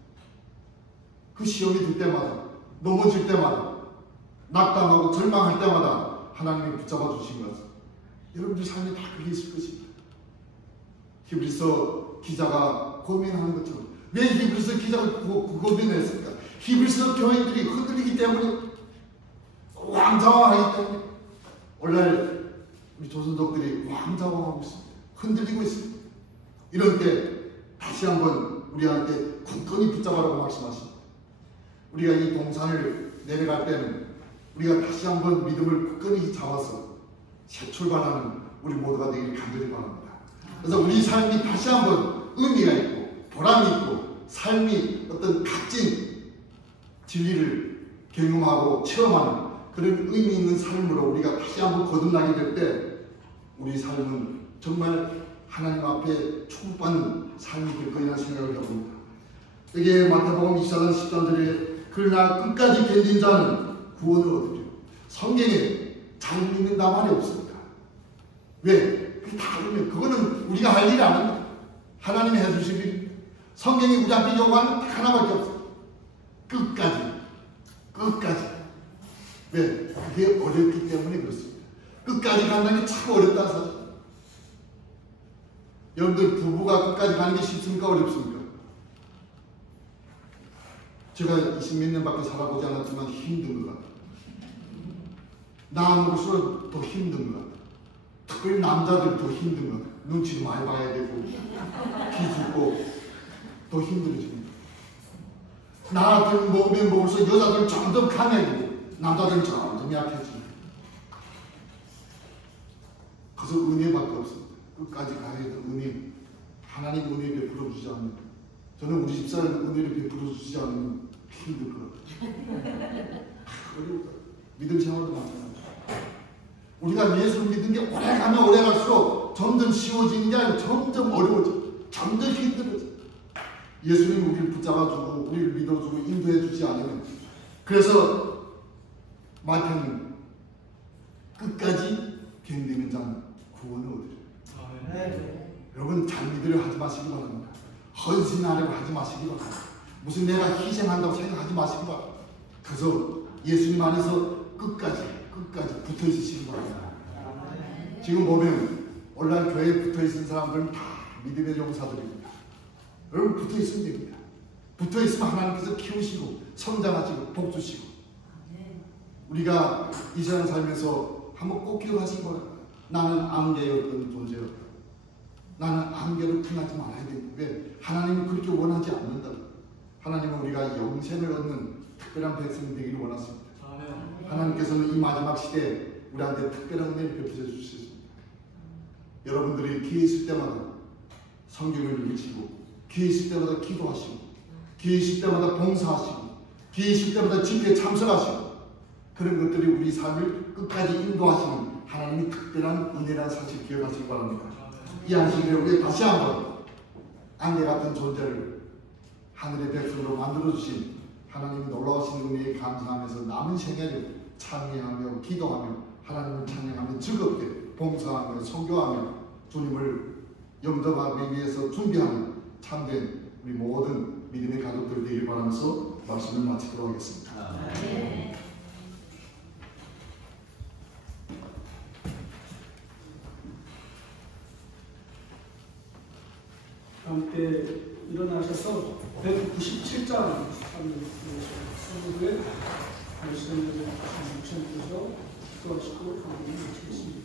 그 시험이 들 때마다, 넘어질 때마다, 낙담하고 절망할 때마다 하나님이 붙잡아 주신 것 같아요. 여러분들 삶에 다 그게 있을 것입니다. 히브리서 기자가 고민하는 것처럼, 왜 히브리서 기자가 고민했을까? 히브리서 교인들이 흔들리기 때문에, 왕좌왕하기 때문에 오늘날 우리 조선족들이 왕좌왕하고 있습니다. 흔들리고 있습니다. 이럴 때 다시 한번 우리한테 굳건히 붙잡아라고 말씀하십니다. 우리가 이 동산을 내려갈 때는 우리가 다시 한번 믿음을 굳건히 잡아서 새 출발하는 우리 모두가 되기를 간절히 바랍니다. 그래서 우리 삶이 다시 한번 의미가 있고 보람이 있고 삶이 어떤 값진 진리를 경험하고 체험하는 그런 의미 있는 삶으로 우리가 다시 한번 거듭나게 될 때 우리 삶은 정말 하나님 앞에 축복받는 삶이 될 거라는 생각을 해봅니다. 여기에 마태복음 24장 13절에 그러나 끝까지 견딘 자는 구원을 얻으리라. 성경에 잘 믿는다 말이 없습니다. 왜? 그게 다 그러면 그거는 우리가 할 일이 아닙니다. 하나님이 해주실 일입니다. 성경이 우리한테 요구하는 딱 하나밖에 없어요. 끝까지. 왜? 그게 어렵기 때문에 그렇습니다. 끝까지 간다는 게 참 어렵다는 사실. 여러분들 부부가 끝까지 가는 게 쉽습니까? 어렵습니까? 제가 20몇 년밖에 살아보지 않았지만 힘든 것 같아요. 남으로서 더 힘든 것 같아요. 특별히 남자들이 더 힘든 것 같아요. 눈치도 많이 봐야 되고 기죽고 더 힘들어집니다. 나들 먹으면 먹을수록 여자들은 점점 강해지고 남자들은 점점 약해집니다. 그래서 은혜밖에 없습니다. 끝까지 가야 되는 은혜. 하나님 은혜 베풀어 주지 않는, 저는 우리 집사람 은혜를 베풀어 주지 않으면 힘들 것 같아요. 어려울 거예요. 믿음 생활도 마찬가지죠. 우리가 예수를 믿는 게 오래 가면 오래 갈수록 점점 쉬워지는 게 아니고 점점 어려워져. 점점 힘들어져. 예수님이 우리를 붙잡아주고 우리를 믿어주고 인도해주지 않으면, 그래서 마태는 끝까지 견디는 자는 구원을 얻으리라. 여러분 잘 믿으려 하지 마시기 바랍니다. 헌신하려고 하지 마시기 바랍니다. 무슨 내가 희생한다고 생각하지 마시기 바랍니다. 그래서 예수님 안에서 끝까지 붙어 있으시기 바랍니다. 지금 보면 오늘날 교회에 붙어 있는 사람들은 다 믿음의 용사들입니다. 여러분 붙어 있으면 됩니다. 붙어 있으면 하나님께서 키우시고 성장하시고 복 주시고 우리가 이 세상 살면서 한번 꼭 기억하신 거예요. 나는 안개였던 존재였다. 나는 안개로 끝나지 말아야 되는데 왜? 하나님은 그렇게 원하지 않는다. 하나님은 우리가 영생을 얻는 특별한 백성이 되기를 원하십니다. 하나님께서는 이 마지막 시대에 우리한테 특별한 은혜를 베풀어 주셨습니다. 여러분들이 기회 있을 때마다 성경을 읽으시고 기회 있을 때마다 기도하시고 기회 있을 때마다 봉사하시고 기회 있을 때마다 집회에 참석하시고 그런 것들이 우리 삶을 끝까지 인도하시는 하나님의 특별한 은혜라는 사실 기억하시기 바랍니다. 이 안식일에 우리 다시 한번 안개 같은 존재를 하늘의 백성으로 만들어주신 하나님 놀라우신 은혜에 감사하면서 남은 생애를 찬양하며 기도하며 하나님을 찬양하며 즐겁게 봉사하며 선교하며 주님을 영접하기 위해서 준비하는 참된 우리 모든 믿음의 가족들 되길 바라면서 말씀을 마치도록 하겠습니다. 함께 일어나셔서 197장 성도의 말씀을 묵상해서 기도하시고 강의를 마치겠습니다.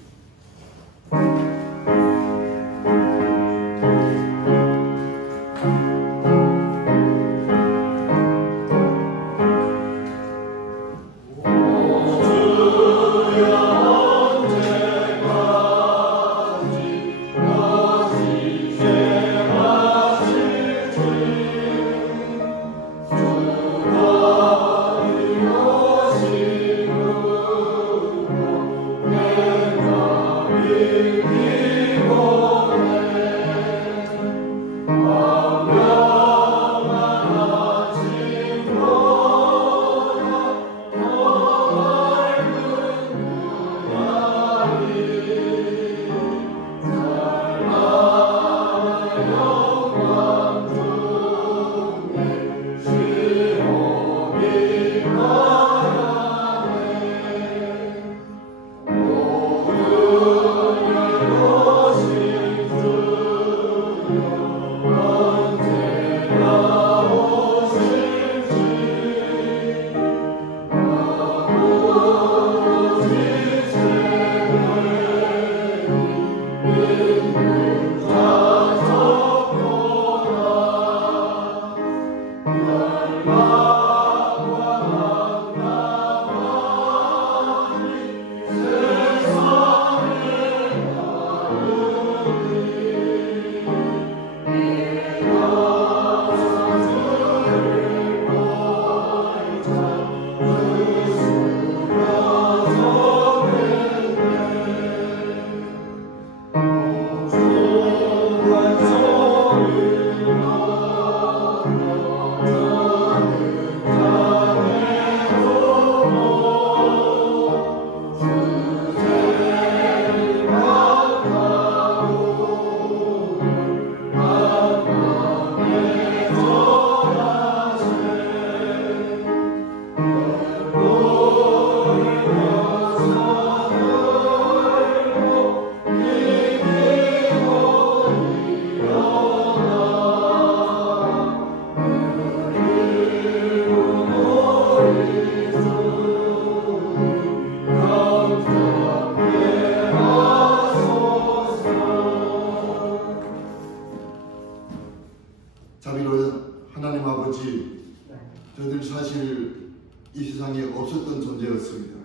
저희들 사실 이 세상에 없었던 존재였습니다.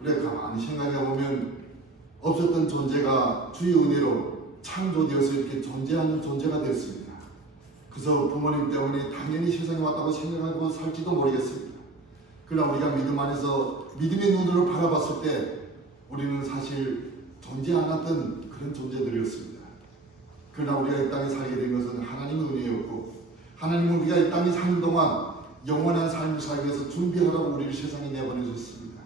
우리가 가만히 생각해보면 없었던 존재가 주의 은혜로 창조되어서 이렇게 존재하는 존재가 됐습니다. 그래서 부모님 때문에 당연히 세상에 왔다고 생각하고 살지도 모르겠습니다. 그러나 우리가 믿음 안에서 믿음의 눈으로 바라봤을 때 우리는 사실 존재 않았던 그런 존재들이었습니다. 그러나 우리가 이 땅에 살게 된 것은 하나님의 은혜였고, 하나님은 우리가 이 땅에 사는 동안 영원한 삶을 살기 위해서 준비하라고 우리를 세상에 내보내셨습니다.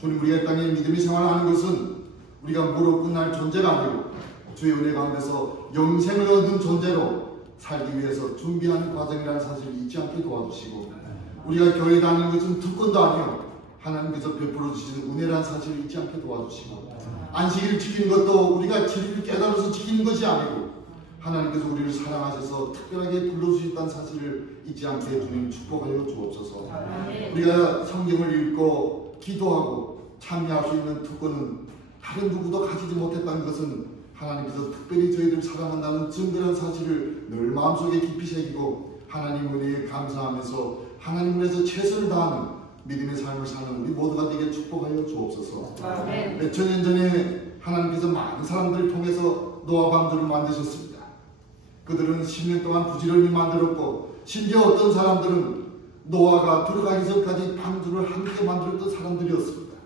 주님, 우리가 이 땅에 믿음의 생활을 하는 것은 우리가 무로 끝날 존재가 아니고 주의 은혜 가운데서 영생을 얻은 존재로 살기 위해서 준비하는 과정이라는 사실을 잊지 않게 도와주시고, 우리가 교회 다니는 것은 특권도 아니요 하나님께서 베풀어 주시는 은혜라는 사실을 잊지 않게 도와주시고, 안식일을 지키는 것도 우리가 진리를 깨달아서 지키는 것이 아니고 하나님께서 우리를 사랑하셔서 특별하게 불러주셨다는 사실을 잊지 않게 주님 축복하여 주옵소서. 우리가 성경을 읽고 기도하고 참여할 수 있는 특권은 다른 누구도 가지지 못했다는 것은 하나님께서 특별히 저희를 사랑한다는 증거라는 사실을 늘 마음속에 깊이 새기고 하나님 은혜에 감사하면서 하나님 위해서 최선을 다하는 믿음의 삶을 사는 우리 모두가 되게 축복하여 주옵소서. 몇천 년 전에 하나님께서 많은 사람들을 통해서 노아 방주를 만드셨습니다. 그들은 10년 동안 부지런히 만들었고 심지어 어떤 사람들은 노아가 들어가기 전까지 방주를 함께 만들었던 사람들이었습니다.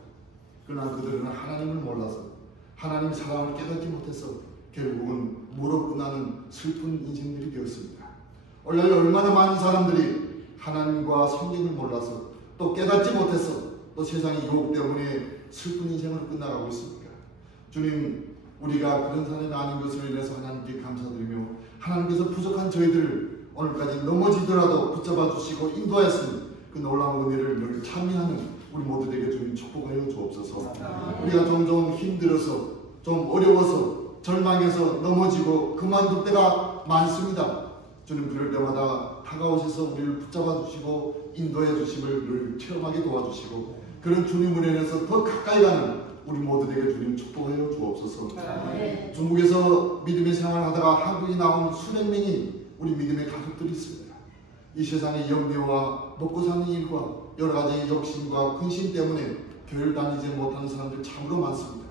그러나 그들은 하나님을 몰라서 하나님 사랑을 깨닫지 못해서 결국은 무로 끝나는 슬픈 인생들이 되었습니다. 오늘 얼마나 많은 사람들이 하나님과 성경을 몰라서 또 깨닫지 못해서 또 세상의 유혹 때문에 슬픈 인생으로 끝나가고 있습니다. 주님, 우리가 그런 사람이 아닌 것으로 인해서 하나님께 감사드리며 하나님께서 부족한 저희들을 오늘까지 넘어지더라도 붙잡아 주시고 인도하였으니 그 놀라운 은혜를 늘 참여하는 우리 모두에게 주님 축복하여 주옵소서. 우리가 종종 힘들어서 좀 어려워서 절망해서 넘어지고 그만둘 때가 많습니다. 주님, 그럴 때마다 다가오셔서 우리를 붙잡아 주시고 인도해 주심을 늘 체험하게 도와주시고 그런 주님을 인해서 더 가까이 가는 우리 모두에게 주님 축복하여 주옵소서. 중국에서 믿음의 생활하다가 한국에 나온 수백 명이 우리 믿음의 가족들이 있습니다. 이 세상의 염려와 먹고 사는 일과 여러 가지 욕심과 근심 때문에 교회를 다니지 못하는 사람들 참으로 많습니다.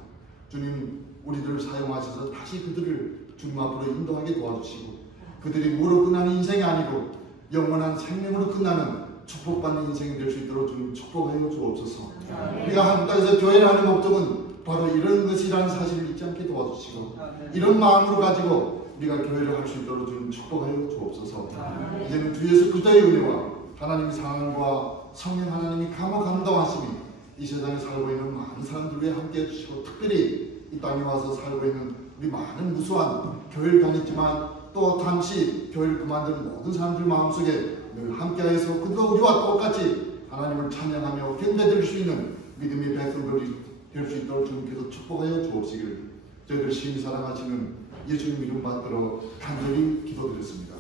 주님, 우리들을 사용하셔서 다시 그들을 주님 앞으로 인도하게 도와주시고 그들이 무로 끝나는 인생이 아니고 영원한 생명으로 끝나는 축복받는 인생이 될 수 있도록 주님 축복하여 주옵소서. 우리가 한국 땅에서 교회를 하는 목적은 바로 이런 것이라는 사실을 잊지 않게 도와주시고 이런 마음으로 가지고 우리가 교회를 할 수 있도록 주님 축복하여 주옵소서. 이제는 주 예수 그리스도의 은혜와 하나님의 사랑과 성령 하나님이 감동하심이 이 세상에 살고 있는 많은 사람들 위해 함께 해주시고 특별히 이 땅에 와서 살고 있는 우리 많은 무수한 교회를 다녔지만 또 잠시 교회를 그만두는 모든 사람들 마음속에 늘 함께하여서 그들과 우리와 똑같이 하나님을 찬양하며 경배드릴 수 있는 믿음의 백성들이 될 수 있도록 주님께서 축복하여 주옵시기를 저희들 심히 사랑하시는 예수님 이름 받들어 간절히 기도드렸습니다.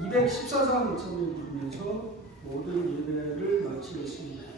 (214상) 찬송을 부르면서 모든 예배를 마치겠습니다.